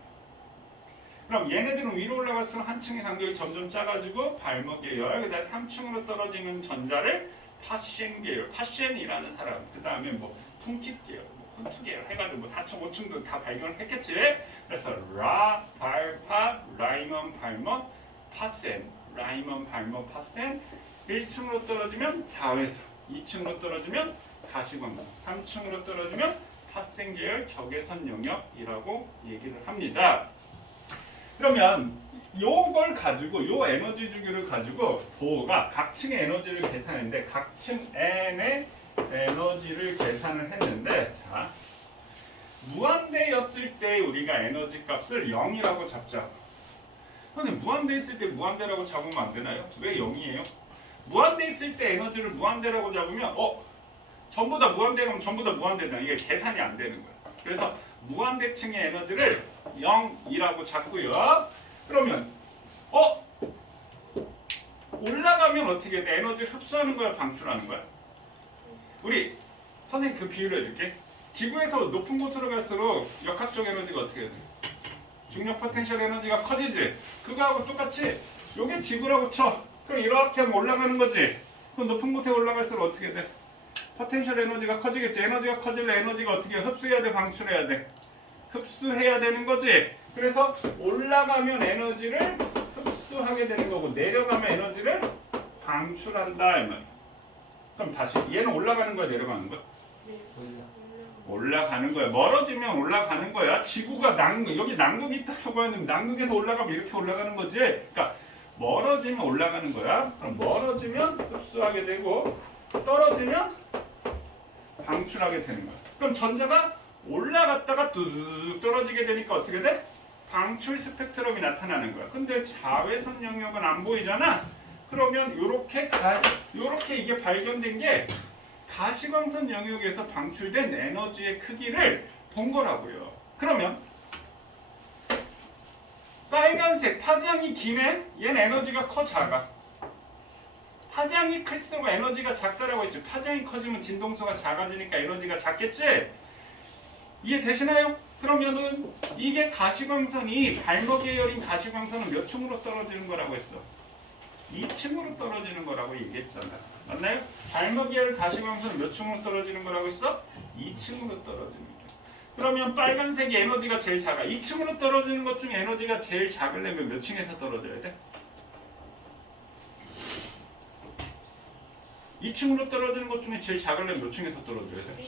그럼 얘네들은 위로 올라갈수록 한 층의 간격이 점점 작아지고 발머 계열, 그다음에 3층으로 떨어지는 전자를 파셴 계열, 파셴이라는 사람, 그 다음에 뭐 풍kit계열, 뭐 혼투 계열 해가지고 뭐 4층, 5층도 다 발견을 했겠지. 그래서 라, 발파, 라이먼, 발머, 파센, 라이먼, 발머, 파센. 1층으로 떨어지면 자외선, 2층으로 떨어지면 가시광선, 3층으로 떨어지면 파센 계열 적외선 영역이라고 얘기를 합니다. 그러면 요걸 가지고 요 에너지 주기를 가지고 보호가 각 층의 에너지를 계산했는데 각 층 n의 에너지를 계산을 했는데 자 무한대였을 때 우리가 에너지 값을 0이라고 잡자. 근데 무한대 있을 때 무한대라고 잡으면 안 되나요? 왜 0이에요? 무한대 있을 때 에너지를 무한대라고 잡으면 전부 다 무한대라면 전부 다 무한대잖아. 이게 계산이 안 되는 거야. 그래서 무한대층의 에너지를 0이라고 잡고요. 그러면 올라가면 어떻게 돼? 에너지를 흡수하는 거야, 방출하는 거야? 우리 선생님 그 비유를 해줄게. 지구에서 높은 곳으로 갈수록 역학적 에너지가 어떻게 돼? 중력 포텐셜 에너지가 커지지? 그거하고 똑같이 요게 지구라고 쳐. 그럼 이렇게 하면 올라가는 거지? 그럼 높은 곳에 올라갈수록 어떻게 돼? 포텐셜 에너지가 커지겠지. 에너지가 커질래 에너지가 어떻게 흡수해야 돼, 방출해야 돼? 흡수해야 되는 거지. 그래서 올라가면 에너지를 흡수하게 되는 거고 내려가면 에너지를 방출한다 이 말이야. 그럼 다시 얘는 올라가는 거야, 내려가는 거야? 올라가는 거야. 멀어지면 올라가는 거야. 지구가 여기 남극이 있다고 하면 남극에서 올라가면 이렇게 올라가는 거지. 그러니까 멀어지면 올라가는 거야. 그럼 멀어지면 흡수하게 되고 떨어지면 방출하게 되는 거야. 그럼 전자가 올라갔다가 뚜둑 떨어지게 되니까 어떻게 돼? 방출 스펙트럼이 나타나는 거야. 근데 자외선 영역은 안 보이잖아. 그러면 요렇게 이게 발견된 게 가시광선 영역에서 방출된 에너지의 크기를 본 거라고요. 그러면 빨간색 파장이 기네? 얘는 에너지가 커 작아? 파장이 클수록 에너지가 작다라고 했죠. 파장이 커지면 진동수가 작아지니까 에너지가 작겠지? 이해되시나요? 그러면은 이게 가시광선이 발목 계열인 가시광선은 몇 층으로 떨어지는 거라고 했어? 2층으로 떨어지는 거라고 얘기했잖아. 맞나요? 발목 계열 가시광선은 몇 층으로 떨어지는 거라고 했어? 2층으로 떨어지는 거야. 그러면 빨간색이 에너지가 제일 작아. 2층으로 떨어지는 것 중에 에너지가 제일 작으려면 몇 층에서 떨어져야 돼? 2층으로 떨어지는 것 중에 제일 작으려면 몇 층에서 떨어져야 돼?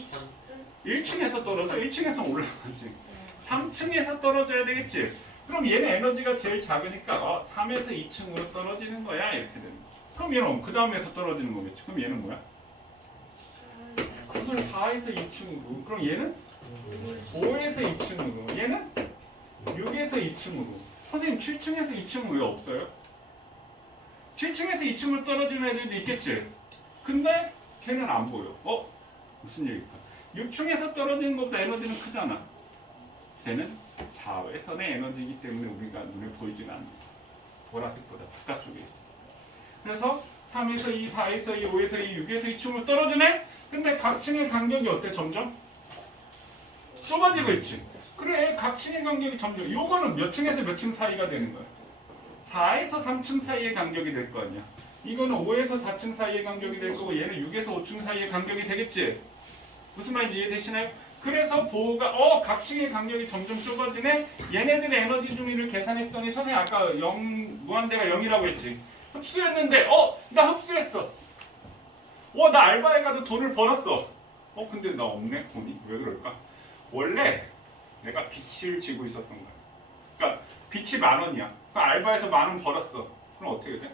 1층에서 떨어져. 1층에서 올라가지. 3층에서 떨어져야 되겠지. 그럼 얘는 에너지가 제일 작으니까 3에서 2층으로 떨어지는 거야. 이렇게 되는 거야. 그럼 얘는 그 다음에서 떨어지는 거겠지. 그럼 얘는 뭐야? 그걸 4에서 2층으로. 그럼 얘는 5에서 2층으로. 얘는 6에서 2층으로. 선생님 7층에서 2층은 왜 없어요? 7층에서 2층으로 떨어지는 애들도 있겠지. 근데 걔는 안 보여. 무슨 얘기일까? 6층에서 떨어지는 것보다 에너지는 크잖아. 걔는 자외선의 에너지이기 때문에 우리가 눈에 보이진 않는 보라색보다 바깥쪽에 있어. 그래서 3에서 2, 4에서 2, 5에서 2, 6에서 2층으로 떨어지네? 근데 각 층의 간격이 어때? 점점 좁아지고 있지. 그래, 각 층의 간격이 점점. 요거는 몇 층에서 몇 층 사이가 되는 거야? 4에서 3층 사이의 간격이 될 거 아니야. 이거는 5에서 4층 사이의 간격이 될 거고 얘는 6에서 5층 사이의 간격이 되겠지. 무슨 말인지 이해되시나요? 그래서 보호가 각 층의 간격이 점점 좁아지네. 얘네들의 에너지 중위를 계산했더니 선생님 아까 무한대가 0이라고 했지. 흡수했는데 나 흡수했어. 나 알바에 가도 돈을 벌었어. 근데 나 없네 돈이. 왜 그럴까? 원래 내가 빚을 지고 있었던 거야. 그러니까 빚이 10,000원이야. 그 알바에서 10,000원 벌었어. 그럼 어떻게 돼?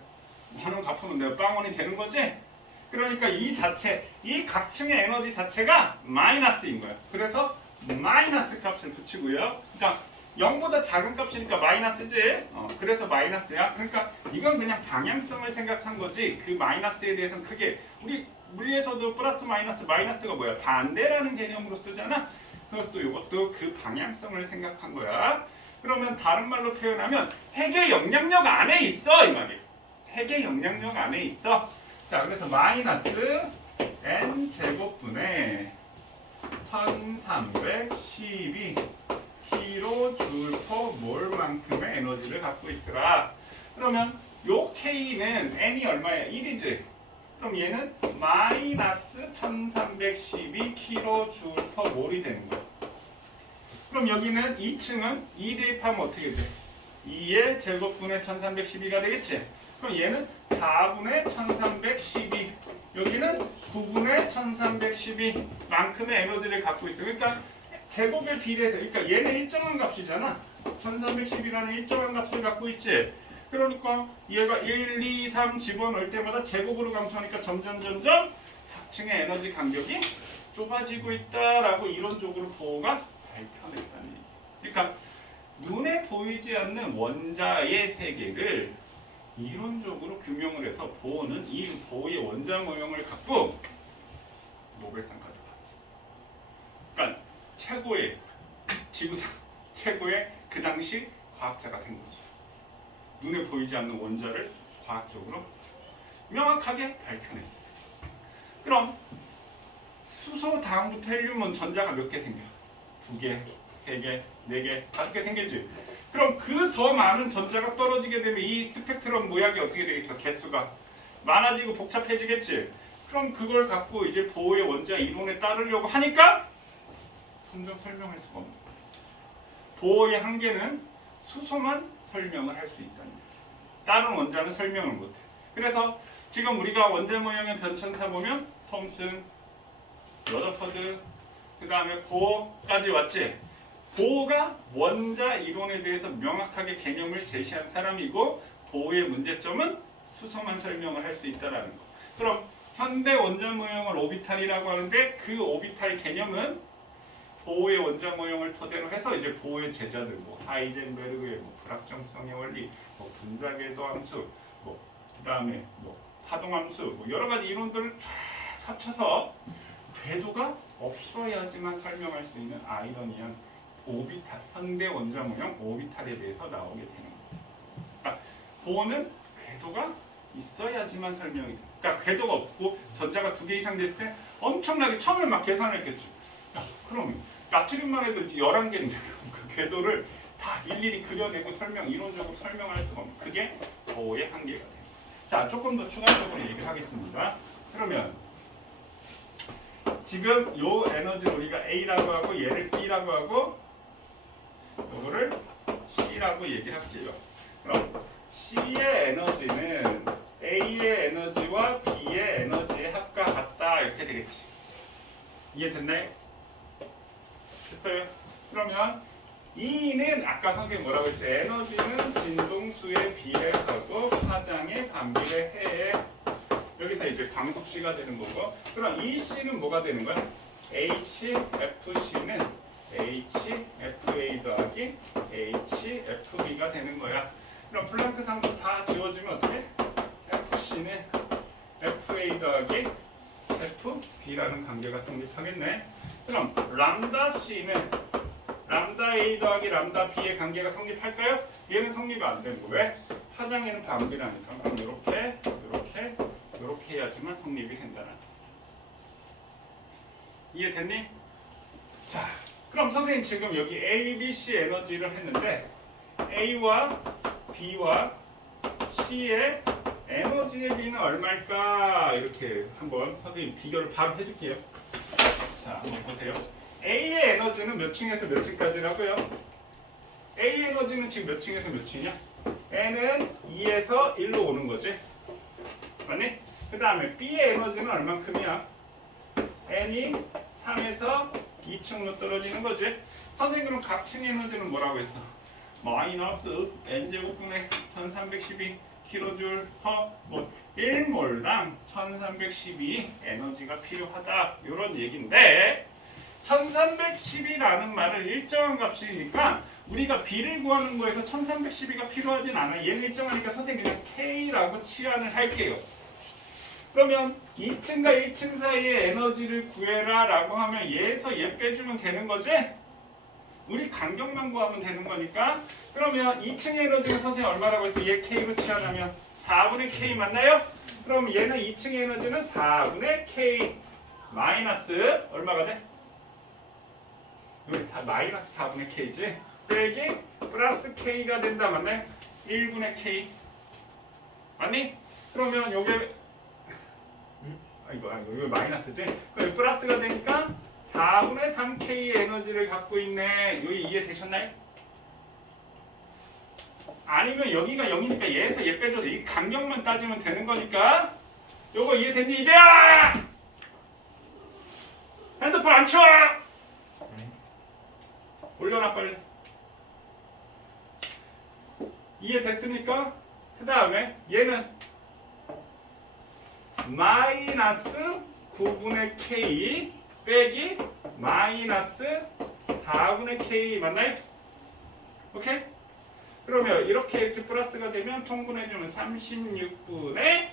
10,000원 갚으면 내가 빵원이 되는 거지? 그러니까 이 각층의 에너지 자체가 마이너스인 거야. 그래서 마이너스 값을 붙이고요. 그러니까 0보다 작은 값이니까 마이너스지. 그래서 마이너스야. 그러니까 이건 그냥 방향성을 생각한 거지. 그 마이너스에 대해서는 크게 우리 물리에서도 플러스 마이너스가 뭐야? 반대라는 개념으로 쓰잖아. 그것도 이것도 그 방향성을 생각한 거야. 그러면 다른 말로 표현하면 핵의 영향력 안에 있어 이 말이야. 핵의 영향력 안에 있어. 자, 그래서 마이너스 n 제곱분의 1312 kJmol만큼의 에너지를 갖고 있더라. 그러면 요 K는 n이 얼마야? 1이지. 그럼 얘는 마이너스 1312 kJmol이 되는 거야. 그럼 여기는 2층은 2 대입하면 어떻게 돼? 2의 제곱분의 1312가 되겠지? 그럼 얘는 4분의 1312 여기는 9분의 1312만큼의 에너지를 갖고 있어. 그러니까 제곱에 비례해서 그러니까 얘는 일정한 값이잖아. 1312라는 일정한 값을 갖고 있지. 그러니까 얘가 1, 2, 3 집어넣을 때마다 제곱으로 감소하니까 점점 각층의 에너지 간격이 좁아지고 있다라고 이론적으로 보호가 밝혀냈다는 얘기. 그러니까 눈에 보이지 않는 원자의 세계를 이론적으로 규명을 해서 보호는 이 보호의 원자 모형을 갖고 노벨상 가져가. 그러니까 최고의 지구상 최고의 그 당시 과학자가 된 거지. 눈에 보이지 않는 원자를 과학적으로 명확하게 밝혀냈어. 그럼 수소 다음부터 헬륨은 전자가 몇 개 생겨? 2개, 3개, 4개, 5개 생겼지. 그럼 그 더 많은 전자가 떨어지게 되면 이 스펙트럼 모양이 어떻게 되겠어? 개수가 많아지고 복잡해지겠지. 그럼 그걸 갖고 이제 보호의 원자 이론에 따르려고 하니까 점점 설명할 수가 없는 거야. 보호의 한계는 수소만 설명을 할 수 있다는 거야. 다른 원자는 설명을 못해. 그래서 지금 우리가 원자 모형의 변천사 보면 톰슨, 러더퍼드, 그 다음에 보어까지 왔지. 보어가 원자 이론에 대해서 명확하게 개념을 제시한 사람이고 보호의 문제점은 수소만 설명을 할 수 있다라는 거. 그럼 현대 원자 모형을 오비탈이라고 하는데 그 오비탈 개념은 보호의 원자 모형을 토대로 해서 이제 보호의 제자들 뭐 하이젠베르그의 뭐 불확정성의 원리, 뭐 분자궤도 함수, 뭐 그다음에 뭐 파동함수, 뭐 여러 가지 이론들을 쫙 합쳐서 궤도가 없어야지만 설명할 수 있는 아이러니한 오비탈, 현대 원자 모형 오비탈에 대해서 나오게 되는 거예요. 그러니까 보호는 궤도가 있어야지만 설명이 돼. 그러니까 궤도가 없고 전자가 2개 이상 됐을 때 엄청나게 처음에 막 계산했겠죠. 야, 그럼 나트륨만 해도 11개인데 그 궤도를 다 일일이 그려내고 이론적으로 설명할 수가 없는 그게 보호의 한계가 돼요. 자, 조금 더 추가적으로 얘기를 하겠습니다. 그러면 지금 요 에너지를 우리가 A라고 하고 얘를 B라고 하고 요거를 C라고 얘기할게요. 그럼 C의 에너지는 A의 에너지와 B의 에너지의 합과 같다 이렇게 되겠지. 이해됐나요? 됐어요? 그러면 E는 아까 선생님 뭐라고 했지? 에너지는 진동수에 비례하고 파장에 반비례해. 여기서 이제 광속C가 되는 거고, 그럼 이 C는 뭐가 되는 거야? HFC는 HFA 더하기 HFB가 되는 거야. 그럼 플랑크 상수 다 지워주면 어떻게? FC는 FA 더하기 FB라는 관계가 성립하겠네. 그럼 람다 C는 람다 A 더하기 람다 B의 관계가 성립할까요? 얘는 성립이 안 되는 거. 왜? 파장에는 반비례하니까. 그럼 이렇게 해야지만 성립이 된다는. 이해됐니? 자, 그럼 선생님 지금 여기 A, B, C 에너지를 했는데 A와 B와 C의 에너지의 B는 얼마일까? 이렇게 한번 선생님 비교를 바로 해줄게요. 자, 한번 보세요. A의 에너지는 몇 층에서 몇 층까지라고요? A 에너지는 지금 몇 층에서 몇 층이냐? N은 2에서 1로 오는 거지. 맞니? 그 다음에 B의 에너지는 얼만큼이야? N이 3에서 2층으로 떨어지는 거지. 선생님 그럼 각 층의 에너지는 뭐라고 했어? 마이너스 N제곱분의 1312 kJ 뭐 1몰당 1312 에너지가 필요하다 이런 얘기인데 1312라는 말은 일정한 값이니까 우리가 B를 구하는 거에서 1312가 필요하진 않아. 얘는 일정하니까 선생님 그냥 K라고 치환을 할게요. 그러면 2층과 1층 사이의 에너지를 구해라 라고 하면 얘에서 얘 빼주면 되는 거지? 우리 간격만 구하면 되는 거니까. 그러면 2층의 에너지는 선생님 얼마라고 했어? 얘 K로 치환하면 4분의 K 맞나요? 그럼 얘는 2층의 에너지는 4분의 K 마이너스 얼마가 돼? 여기 다 마이너스 4분의 K지? 빼기 플러스 K가 된다 맞나요? 1분의 K 맞니? 그러면 요게 이거 마이너스지? 그럼 플러스가 되니까 4분의 3K의 에너지를 갖고 있네. 여기 이해되셨나요? 아니면 여기가 0이니까 얘에서 얘 빼줘도 이 간격만 따지면 되는 거니까 요거 이해됐니 이제야? 핸드폰 안 치워! 올려놔 빨리. 이해됐습니까? 그 다음에 얘는 마이너스 9분의 K 빼기 마이너스 4분의 K 맞나요? 오케이? 그러면 이렇게 플러스가 되면 통분해주면 36분의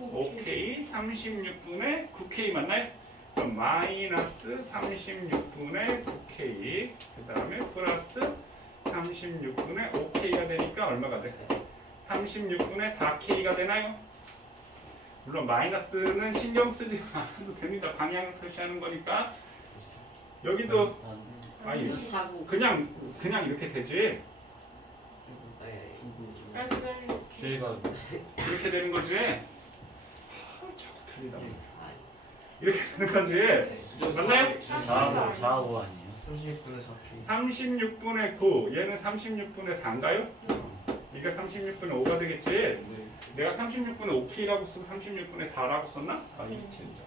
5K 36분의 9K 맞나요? 그럼 마이너스 36분의 9K 그 다음에 플러스 36분의 5K가 되니까 얼마가 돼? 36분의 4K가 되나요? 물론 마이너스는 신경 쓰지 않아도 됩니다. 방향을 표시하는 거니까. 여기도 아니 사고 그냥 이렇게 되지. 저희가 이렇게 되는 거지. 자꾸 틀리다. 이렇게 되는 거지. 맞나요? 4하고 아니에요? 36분의 4K 36분의 9 얘는 36분의 4인가요? 이게 36분의 5가 되겠지. 내가 36분의 5K라고 쓰고 36분의 4라고 썼나? 아 이게 진짜.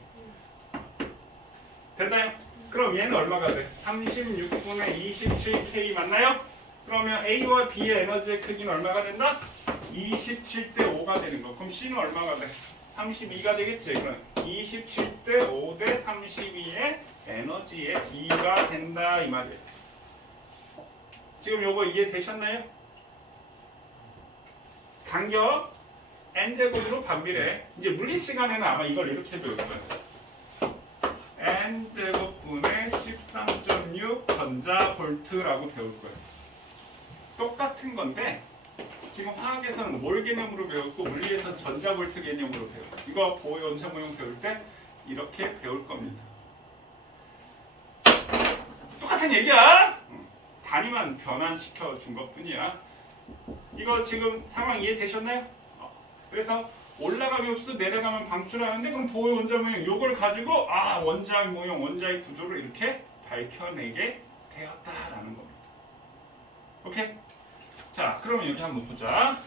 됐나요? 그럼 얘는 얼마가 돼? 36분의 27K 맞나요? 그러면 A와 B의 에너지의 크기는 얼마가 된다? 27대 5가 되는 거. 그럼 C는 얼마가 돼? 32가 되겠지. 그럼 27대 5대 32의 에너지의 B가 된다 이 말이에요. 지금 요거 이해되셨나요? 간격 n제곱으로 반비례. 이제 물리 시간에는 아마 이걸 이렇게 배울 거예요. n제곱분의 13.6 전자볼트라고 배울 거예요. 똑같은 건데 지금 화학에서는 몰 개념으로 배웠고 물리에서는 전자볼트 개념으로 배워요. 이거 보호 원자 모형 배울 때 이렇게 배울 겁니다. 똑같은 얘기야. 단위만 변환시켜 준 것뿐이야. 이거 지금 상황 이해되셨나요? 그래서 올라가면 흡수, 내려가면 방출하는데 그럼 보호 원자 모형 이걸 가지고 원자의 모형, 원자의 구조를 이렇게 밝혀내게 되었다라는 겁니다. 오케이? 자, 그러면 여기 한번 보자.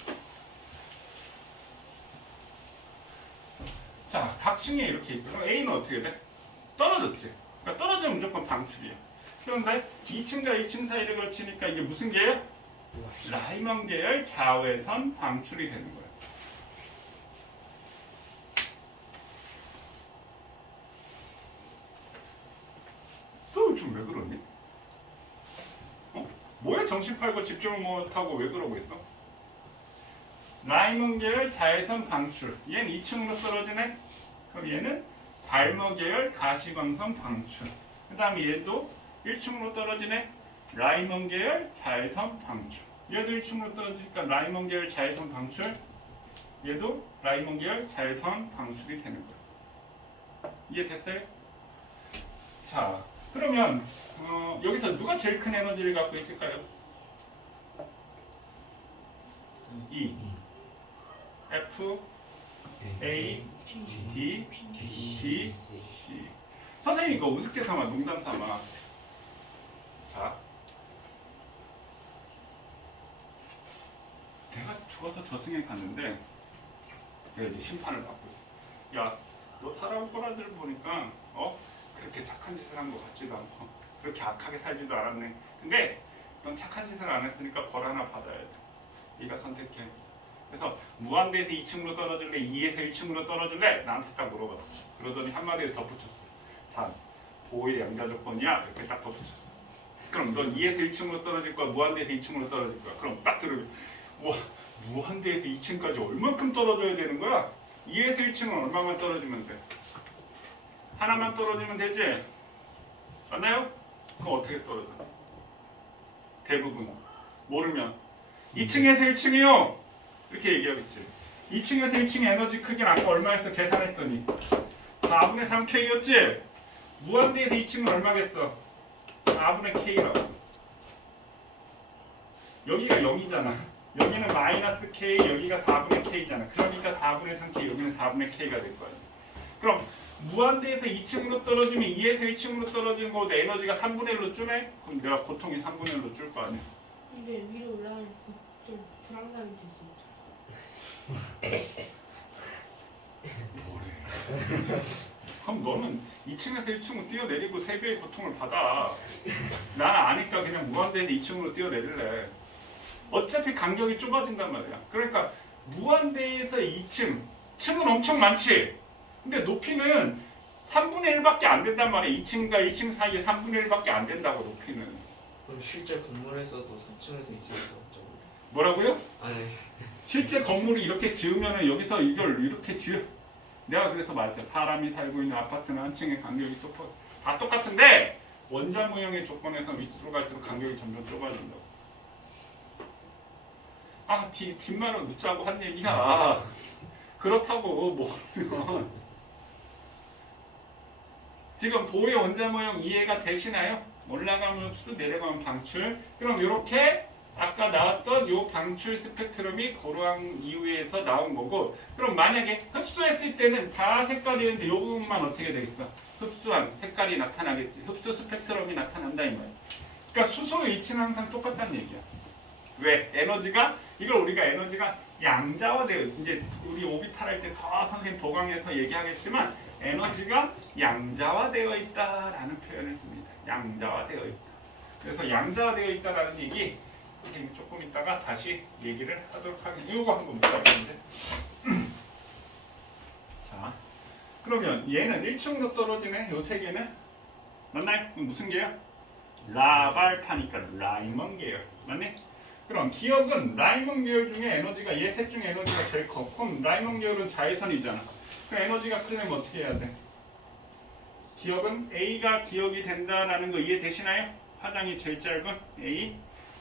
자, 각층에 이렇게 있어. 그럼 A는 어떻게 돼? 떨어졌지. 그러니까 떨어지면 무조건 방출이야. 그런데 2층과 2층 사이를 거치니까 이게 무슨 계열? 라이먼 계열 자외선 방출이 되는 거야. 또 좀 왜 그러니? 뭐에 정신 팔고 집중을 못하고 왜 그러고 있어? 라이먼 계열 자외선 방출. 얘는 2층으로 떨어지네? 그럼 얘는 발머 계열 가시광선 방출. 그 다음에 얘도 1층으로 떨어지네? 라이먼 계열 자외선 방출. 얘도 1층으로 떨어지니까 라이먼 계열 자외선 방출. 얘도 라이먼 계열 자외선 방출이 되는 거야. 이해됐어요? 자, 그러면 여기서 누가 제일 큰 에너지를 갖고 있을까요? E, F, A, D, D, C. 선생님 이거 우습게 삼아, 농담 삼아. 자, 내가 죽어서 저승에 갔는데 내가 이제 심판을 받고 있어. 야, 너 사람 꼬라지를 보니까 그렇게 착한 짓을 한 것 같지도 않고 그렇게 악하게 살지도 않았네. 근데 넌 착한 짓을 안 했으니까 벌 하나 받아야 돼. 네가 선택해. 그래서 무한대에서 2층으로 떨어질래? 2에서 1층으로 떨어질래? 나한테 딱 물어봤어. 그러더니 한마디를 덧붙였어. 단, 보호의 양자 조건이야. 이렇게 딱 덧붙였어. 그럼 넌 2에서 1층으로 떨어질 거야? 무한대에서 2층으로 떨어질 거야? 그럼 딱 들으면 무한대에서 2층까지 얼만큼 떨어져야 되는 거야? 2에서 1층은 얼마만 떨어지면 돼? 하나만 떨어지면 되지? 맞나요? 그럼 어떻게 떨어져? 대부분 모르면 2층에서 1층이요 이렇게 얘기하겠지. 2층에서 1층 에너지 크기는 아까 얼마였어? 계산했더니 4분의 3K였지? 무한대에서 2층은 얼마겠어? 4분의 K라고. 여기가 0이잖아. 여기는 마이너스 K, 여기가 4분의 K잖아. 그러니까 4분의 3K, 여기는 4분의 K가 될 거야. 그럼 무한대에서 2층으로 떨어지면 2에서 1층으로 떨어지는 거보다 에너지가 3분의 1로 줄네? 그럼 내가 고통이 3분의 1로 줄 거 아니야. 근데 위로 올라가면 좀 불안감이 되지. 뭐래? 그럼 너는 2층에서 1층으로 뛰어내리고 3배의 고통을 받아. 나는 아니까 그냥 무한대에서 2층으로 뛰어내릴래. 어차피 간격이 좁아진단 말이야. 그러니까 무한대에서 2층, 층은 엄청 많지? 근데 높이는 3분의 1밖에 안 된단 말이야. 2층과 1층 사이에 3분의 1밖에 안 된다고 높이는. 그럼 실제 건물에서도 3층에서 2층에서 어쩌고? 뭐라고요? 아니 실제 건물을 이렇게 지으면 여기서 이걸 이렇게 지어. 내가 그래서 말했죠. 사람이 살고 있는 아파트는 한 층의 간격이 다 똑같은데 원자 모형의 조건에서 밑으로 갈수록 간격이 점점 좁아진다고. 뒷말을 묻자고 한 얘기야. 그렇다고 모르면 지금 보호의 원자 모형 이해가 되시나요? 올라가면 흡수, 내려가면 방출. 그럼 이렇게 아까 나왔던 이 방출 스펙트럼이 고르한 이후에서 나온 거고, 그럼 만약에 흡수했을 때는 다 색깔이었는데 이 부분만 어떻게 되겠어? 흡수한 색깔이 나타나겠지. 흡수 스펙트럼이 나타난다 이 말이야. 그러니까 수소의 위치는 항상 똑같다는 얘기야. 왜? 에너지가 이걸 우리가 에너지가 양자화되어 이제 우리 오비탈 할 때 더 선생님 도강에서 얘기하겠지만 에너지가 양자화되어 있다라는 표현을 씁니다. 양자화되어 있다. 그래서 양자화되어 있다라는 얘기 선생님이 조금 있다가 다시 얘기를 하도록 하겠습니다. 이거 한번 볼까요? 자, 그러면 얘는 1층으로 떨어지네. 요 세 개는 맞나요? 그럼 무슨 계열? 라발파니까 라이먼 계열. 맞네? 그럼 기억은 라이먼 계열 중에 에너지가 얘 셋 중에 에너지가 제일 커. 그럼 라이먼 계열은 자외선이잖아. 그럼 에너지가 크려면 어떻게 해야 돼? 기억은 A가 기억이 된다라는 거 이해되시나요? 파장이 제일 짧은 A.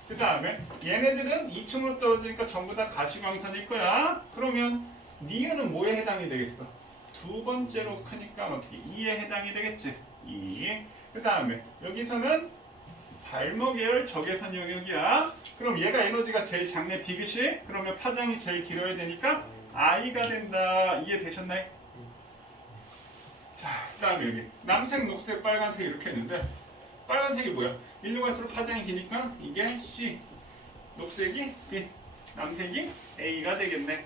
그 다음에 얘네들은 2층으로 떨어지니까 전부 다 가시광선일 거야. 그러면 니은은 뭐에 해당이 되겠어? 두 번째로 크니까 어떻게 2에 해당이 되겠지? 2. 그 다음에 여기서는 발모 계열 적외선 영역이야. 그럼 얘가 에너지가 제일 작네 디귿이. 그러면 파장이 제일 길어야 되니까 I가 된다. 이해되셨나요? 자, 그 다음에 여기 남색, 녹색, 빨간색 이렇게 했는데 빨간색이 뭐야? 일로 갈수록 파장이 기니까 이게 C, 녹색이 B, 남색이 A가 되겠네.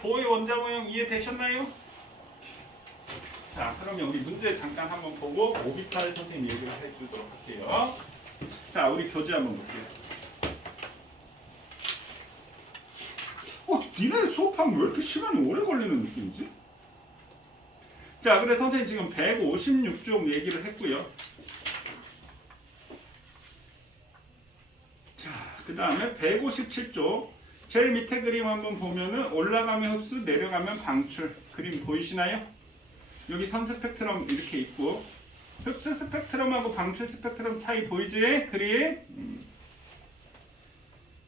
보의 원자 모형 이해되셨나요? 자, 그러면 우리 문제 잠깐 한번 보고 오비탈 선생님 얘기를 해주도록 할게요. 자, 우리 교재 한번 볼게요. 니네 수업하면 왜 이렇게 시간이 오래 걸리는 느낌이지? 자, 그래 선생님 지금 156쪽 얘기를 했고요. 자, 그 다음에 157쪽 제일 밑에 그림 한번 보면은 올라가면 흡수, 내려가면 방출 그림 보이시나요? 여기 선 스펙트럼 이렇게 있고 흡수 스펙트럼하고 방출 스펙트럼 차이 보이지? 그림?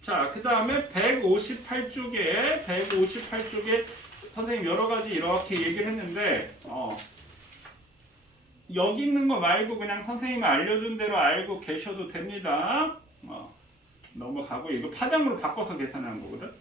자, 그 다음에 158쪽에 선생님 여러 가지 이렇게 얘기를 했는데 여기 있는 거 말고 그냥 선생님이 알려준 대로 알고 계셔도 됩니다. 넘어가고 이거 파장으로 바꿔서 계산하는 거거든.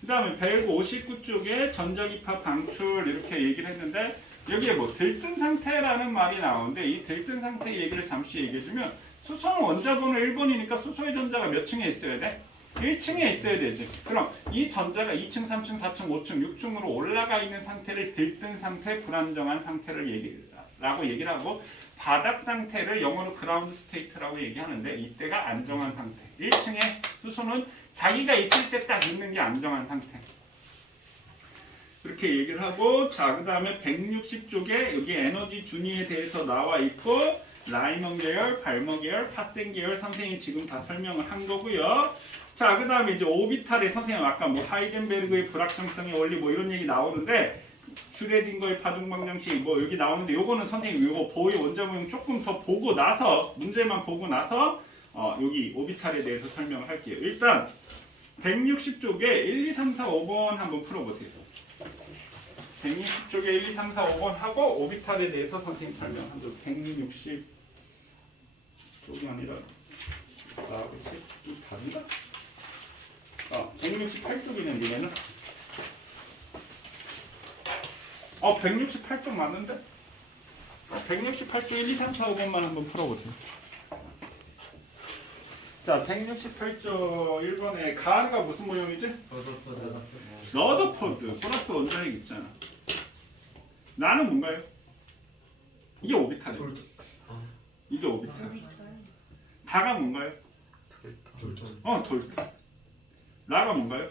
그 다음에 159쪽에 전자기파 방출 이렇게 얘기를 했는데 여기에 뭐 들뜬 상태라는 말이 나오는데 이 들뜬 상태 얘기를 잠시 얘기해주면 수소는 원자번호 1번이니까 수소의 전자가 몇 층에 있어야 돼? 1층에 있어야 되지. 그럼 이 전자가 2층, 3층, 4층, 5층, 6층으로 올라가 있는 상태를 들뜬 상태, 불안정한 상태를 얘기를 하고 바닥 상태를 영어로 그라운드 스테이트라고 얘기하는데 이때가 안정한 상태. 1층에 수소는 자기가 있을 때 딱 있는 게 안정한 상태. 그렇게 얘기를 하고 자, 그 다음에 160쪽에 여기 에너지 준위에 대해서 나와 있고 라이먼 계열, 발머 계열, 파센 계열 선생님이 지금 다 설명을 한 거고요. 자, 그 다음에 이제 오비탈에 선생님 아까 뭐 하이젠베르그의 불확정성의 원리 뭐 이런 얘기 나오는데 슈레딩거의 파동 방정식 뭐 여기 나오는데 요거는 선생님 요거 보의 원자 모형 조금 더 보고 나서 문제만 보고 나서 여기 오비탈에 대해서 설명을 할게요. 일단 160쪽에 1, 2, 3, 4, 5번 한번 풀어보세요. 160쪽에 1, 2, 3, 4, 5번 하고 오비탈에 대해서 선생님 설명한다. 160쪽이 아니라 그치? 이 다른가? 168쪽이네 얘는. 168쪽 맞는데? 168쪽 1, 2, 3, 4, 5번만 한번 풀어보세요. 자, 168쪽 1번에 가르가 무슨 모형이지? 러더포드 플러스 원자핵 있잖아. 나는 뭔가요? 이게 오비탈이에요. 이게 오비탈. 다가 뭔가요? 돌. 라가 뭔가요?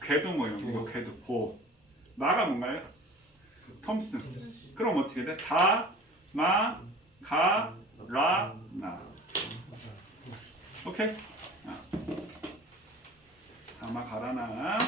궤도 모형. 이거 궤도 보. 마가 뭔가요? 톰슨. 그럼 어떻게 돼? 다, 마, 가, 라, 나. 오케이? 다마 가라나.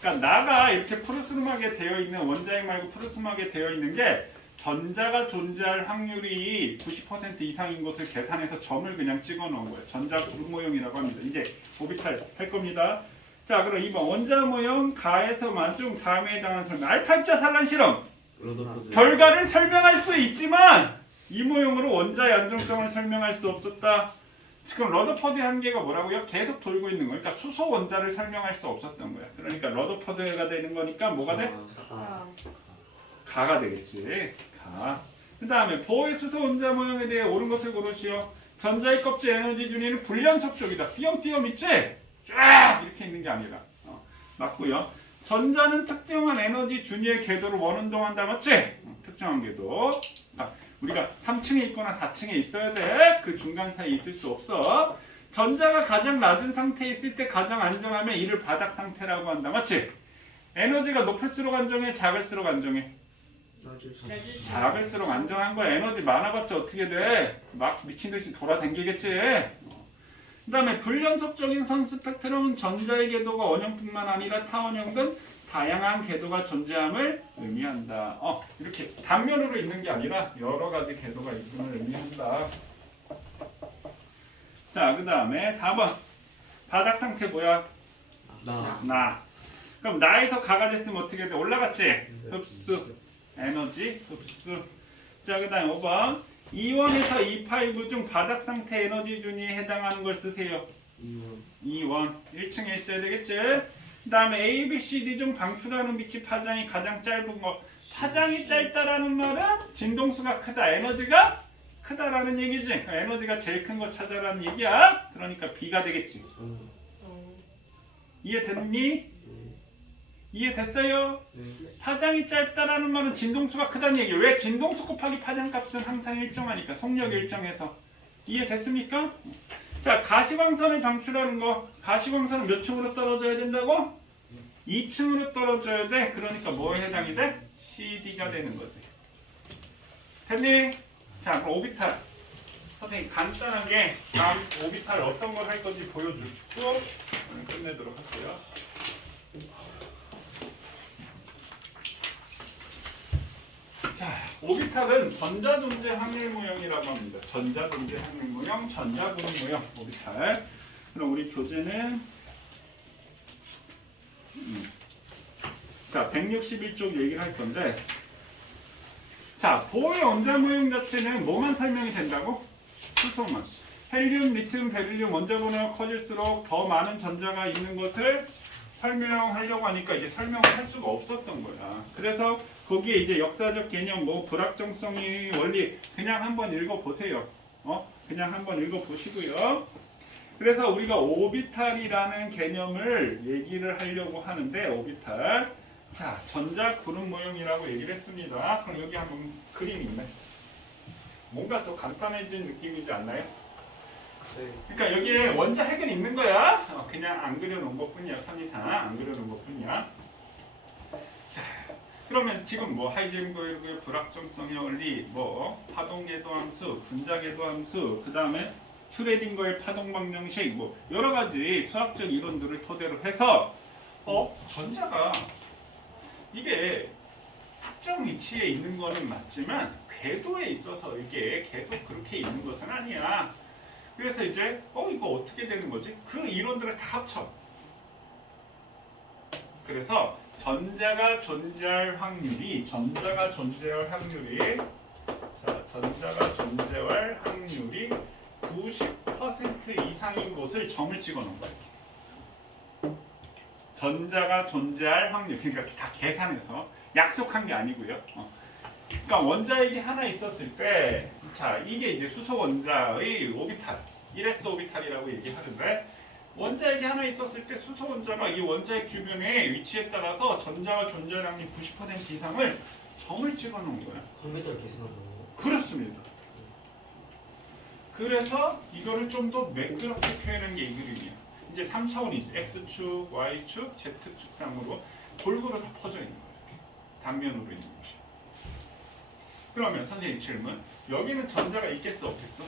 그러니까 나가 이렇게 푸르스름하게 되어 있는 원자핵 말고 푸르스름하게 되어 있는 게 전자가 존재할 확률이 90% 이상인 것을 계산해서 점을 그냥 찍어 놓은 거예요. 전자 구름 모형이라고 합니다. 이제 오비탈 할 겁니다. 자, 그럼 2번 원자 모형 가에서 만중 다음에 해당하는 설명. 알파 입자 산란 실험. 결과를 설명할 수 있지만 이 모형으로 원자의 안정성을 설명할 수 없었다. 지금 러더퍼드의 한계가 뭐라고요? 계속 돌고 있는 거니까 수소 원자를 설명할 수 없었던 거야. 그러니까 러더퍼드가 되는 거니까 뭐가 돼? 가가 되겠지. 가. 그 다음에 보의 수소 원자 모형에 대해 옳은 것을 고르시오. 전자의 껍질 에너지 준위는 불연속 쪽이다. 띄엄띄엄 있지? 쫙 이렇게 있는 게 아니라. 맞고요. 전자는 특정한 에너지 준위의 궤도를 원운동한다. 맞지? 특정한 궤도. 우리가 3층에 있거나 4층에 있어야 돼. 그 중간 사이에 있을 수 없어. 전자가 가장 낮은 상태에 있을 때 가장 안정하면 이를 바닥 상태라고 한다. 맞지? 에너지가 높을수록 안정해, 작을수록 안정해. 작을수록 안정한 거야. 에너지 많아봤자 어떻게 돼? 막 미친듯이 돌아다니겠지. 그 다음에 불연속적인 선 스펙트럼은 전자의 궤도가 원형뿐만 아니라 타원형 등 다양한 궤도가 존재함을 의미한다. 이렇게 단면으로 있는 게 아니라 여러 가지 궤도가 있음을 의미한다. 자, 그 다음에 4번. 바닥 상태 뭐야? 나. 그럼 나에서 가가 됐으면 어떻게 돼? 올라갔지? 흡수. 에너지. 흡수. 자, 그 다음에 5번. 2원에서 2파이브 중 바닥 상태 에너지 준위에 해당하는 걸 쓰세요. 2원. 1층에 있어야 되겠지? 그 다음에 A, B, C, D 중 방출하는 빛이 파장이 가장 짧은 거. 파장이 짧다라는 말은 진동수가 크다. 에너지가 크다라는 얘기지. 에너지가 제일 큰 거 찾아라는 얘기야. 그러니까 B가 되겠지. 이해됐니? 이해됐어요? 파장이 짧다라는 말은 진동수가 크다는 얘기예요. 왜? 진동수 곱하기 파장값은 항상 일정하니까. 속력이 일정해서. 이해됐습니까? 자, 가시광선을 방출하는 거. 가시광선은 몇 층으로 떨어져야 된다고? 2층으로 떨어져야 돼. 그러니까 뭐에 해당이 돼? CD가 되는 거지. 됐니? 자, 그럼 오비탈. 선생님 간단하게 다음 오비탈 어떤 걸 할 건지 보여주고 끝내도록 할게요. 자, 오비탈은 전자존재 확률 모형이라고 합니다. 전자존재 확률 모형, 전자구름 모형, 오비탈. 그럼 우리 교재는 자, 161쪽 얘기를 할 건데, 자, 보의 원자 모형 자체는 뭐만 설명이 된다고? 수소만. 헬륨, 리튬, 베릴륨 원자 번호가 커질수록 더 많은 전자가 있는 것을 설명하려고 하니까 이제 설명을 할 수가 없었던 거야. 그래서 거기에 이제 역사적 개념, 뭐 불확정성의 원리 그냥 한번 읽어보세요. 그냥 한번 읽어보시고요. 그래서 우리가 오비탈이라는 개념을 얘기를 하려고 하는데, 오비탈. 자, 전자 구름 모형이라고 얘기를 했습니다. 그럼 여기 한번 그림이 있네. 뭔가 더 간단해진 느낌이지 않나요? 그러니까 여기에 원자 핵은 있는 거야. 그냥 안 그려놓은 것뿐이야. 선이상 안 그려놓은 것뿐이야. 자, 그러면 지금 뭐 하이젠버그의 불확정성의 원리, 뭐 파동 궤도 함수, 분자 궤도 함수, 그 다음에 슈레딩거의 파동 방정식, 뭐 여러 가지 수학적 이론들을 토대로 해서 전자가 이게 특정 위치에 있는 거는 맞지만 궤도에 있어서 이게 계속 그렇게 있는 것은 아니야. 그래서 이제 이거 어떻게 되는 거지? 그 이론들을 다 합쳐. 그래서 전자가 존재할 확률이 자, 전자가 존재할 확률이 90% 이상인 곳을 점을 찍어 놓은 거야. 전자가 존재할 확률, 그러니까 다 계산해서 약속한 게 아니고요. 그러니까 원자핵이 하나 있었을 때, 자, 이게 이제 수소 원자의 오비탈, 1s 오비탈이라고 얘기하는데, 원자핵이 하나 있었을 때 수소 원자가 이 원자핵 주변의 위치에 따라서 전자가 존재할 확률 90% 이상을 점을 찍어 놓은 거예요. 컴퓨터를 계산하고. 그렇습니다. 그래서 이거를 좀 더 매끄럽게 표현한 게 이 그림이에요. 이제 3차원이지. X축, Y축, Z축상으로 골고루 다 퍼져 있는 거예요. 이렇게. 단면으로 있는 것이. 그러면 선생님 질문. 여기는 전자가 있겠어, 없겠어?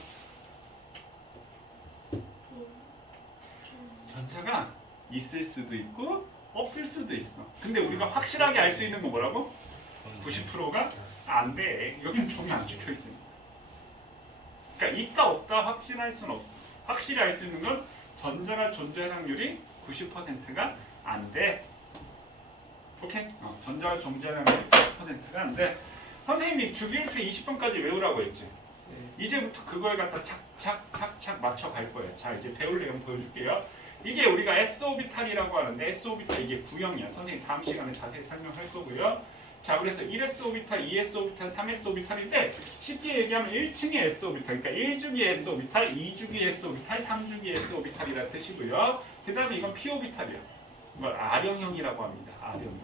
전자가 있을 수도 있고 없을 수도 있어. 근데 우리가 확실하게 알 수 있는 건 뭐라고? 90%가 안 돼. 여기는 점이 안 찍혀 있습니다. 그러니까 있다 없다 확신할 수는 없어. 확실히 알 수 있는 건 전자가 존재할 확률이 90%가 안 돼. 오케이? 전자가 존재할 확률이 90%가 안 돼. 선생님이 주기율표 20번까지 외우라고 했지. 이제부터 그걸 갖다 착착착착 맞춰 갈 거예요. 자, 이제 배울 내용 보여줄게요. 이게 우리가 S-오비탈이라고 하는데, S-오비탈 이게 구형이야. 선생님 다음 시간에 자세히 설명할 거고요. 자, 그래서 1s-오비탈, 2s-오비탈, 3s-오비탈인데 쉽게 얘기하면 1층의 s-오비탈, 그러니까 1주기 s-오비탈, 2주기 s-오비탈, 3주기 s-오비탈이라는 뜻이고요. 그 다음에 이건 p-오비탈이에요. 이걸 R형이라고 합니다. R형.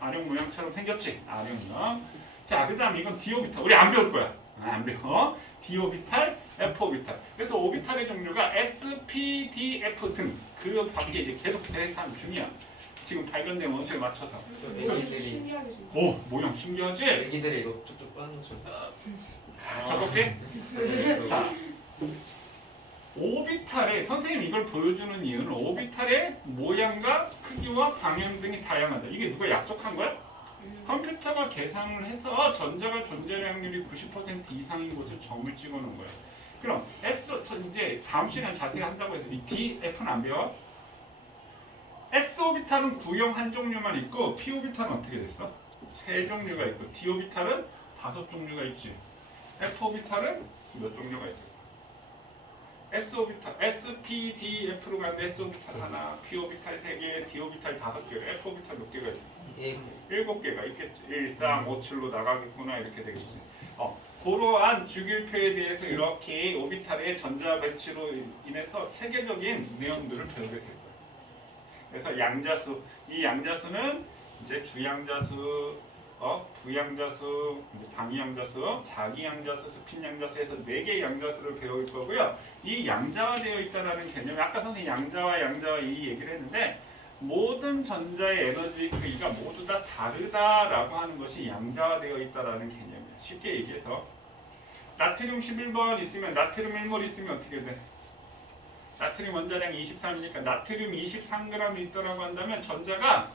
R형 모양처럼 생겼지? R형형. 자, 그 다음 이건 d 오비탈. 우리 안 배울 거야. 안 배워. d 오비탈, f 오비탈. 그래서 오비탈의 종류가 s, p, d, f 등 그 관계 이제 계속 대상 중이야. 지금 발견된 원소에 맞춰서. 애기들이 신기하게 생겼어. 오, 모형 신기하지? 애기들이 이거 뚝뚝 빠는 거죠. 적었지? 자, 오비탈의 선생님 이걸 보여주는 이유는 오비탈의 모양과 크기와 방향 등이 다양하다. 이게 누가 약속한 거야? 컴퓨터가 계산을 해서 전자가 존재할 확률이 90% 이상인 곳을 점을 찍어놓은 거야. 그럼 이제 다음 시간 자세히 한다고 해서 이 D, F는 안 배워? S 오비탈은 구형 한 종류만 있고 P 오비탈은 어떻게 됐어? 세 종류가 있고 D 오비탈은 5종류가 있지. F 오비탈은 몇 종류가 있어? S 오비탈, S, P, D, F로 가는데 S 오비탈 하나, P 오비탈 3개, D 오비탈 5개, F 오비탈 몇 개가 있어? 7개가 있겠지. 1, 3, 5, 7로 나가겠구나 이렇게 되겠지. 그러한 주기율표에 대해서 이렇게 오비탈의 전자 배치로 인해서 체계적인 내용들을 배우게 될 거예요. 그래서 양자수, 이 양자수는 이제 주양자수, 부양자수, 방위양자수, 자기양자수, 스핀양자수에서 4개의 양자수를 배울 거고요. 이 양자화되어 있다는 개념이 아까 선생님 양자화 이 얘기를 했는데 모든 전자의 에너지 크기가 모두 다 다르다라고 하는 것이 양자화되어 있다는 개념이에요. 쉽게 얘기해서 나트륨 11번 있으면 나트륨 1몰 있으면 어떻게 돼? 나트륨 원자량이 23이니까 나트륨 23g 있다라고 한다면 전자가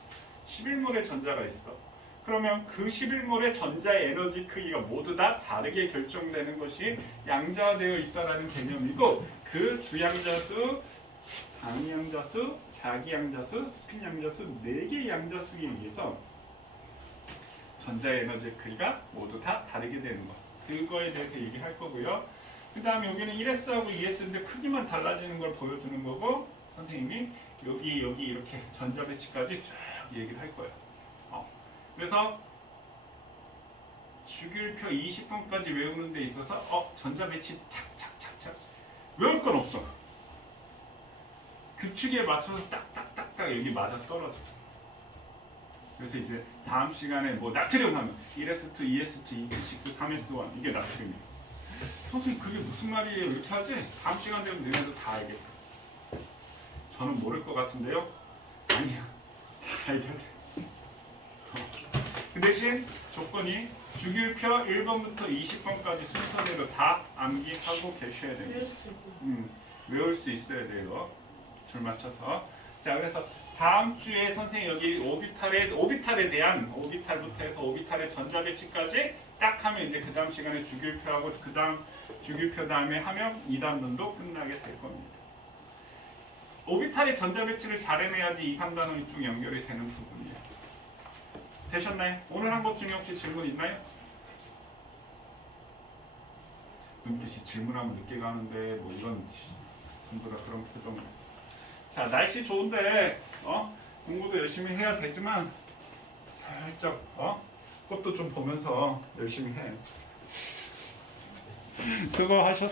11몰의 전자가 있어. 그러면 그 11몰의 전자의 에너지 크기가 모두 다 다르게 결정되는 것이 양자화되어 있다는 개념이고 그 주양자수, 방위양자수, 자기양자수, 스핀양자수 4개의 양자수에 의해서 전자의 에너지 크기가 모두 다 다르게 되는 것. 그거에 대해서 얘기할 거고요. 그 다음에 여기는 1S하고 2S인데 크기만 달라지는 걸 보여주는 거고 선생님이 여기 이렇게 전자 배치까지 쭉 얘기를 할 거예요. 그래서 주기율표 20번까지 외우는 데 있어서 전자 배치 착착착착 외울 건 없어. 규칙에 맞춰서 딱딱딱딱 여기 맞아 떨어져. 그래서 이제 다음 시간에 뭐 나트륨 하면 1S2, 2S2, 2S6, 3S1 이게 나트륨이에요. 선생님 그게 무슨 말이에요? 이렇게 하지? 다음 시간 되면 너네도 다 알겠다. 저는 모를 것 같은데요? 아니야. 다 알게 돼. 그 대신 조건이 주기율표 1번부터 20번까지 순서대로 다 암기하고 계셔야 됩니다. 외울 수 있어야 돼요. 줄 맞춰서. 자, 그래서 다음 주에 선생님 여기 오비탈에 대한 오비탈부터 해서 오비탈의 전자 배치까지 딱 하면 이제 그 다음 시간에 주기율표하고 그 다음 주기율표 다음에 하면 2단원도 끝나게 될 겁니다. 오비탈의 전자 배치를 잘 해내야지 2, 3단원이 쭉 연결이 되는 부분이에요. 되셨나요? 오늘 한 것 중에 혹시 질문 있나요? 눈빛이 질문하면 늦게 가는데 뭐 이런 전부 다 그런 표정을. 자, 날씨 좋은데 공부도 열심히 해야 되지만 살짝 그것도 좀 보면서 열심히 해. 수고하셨습니다.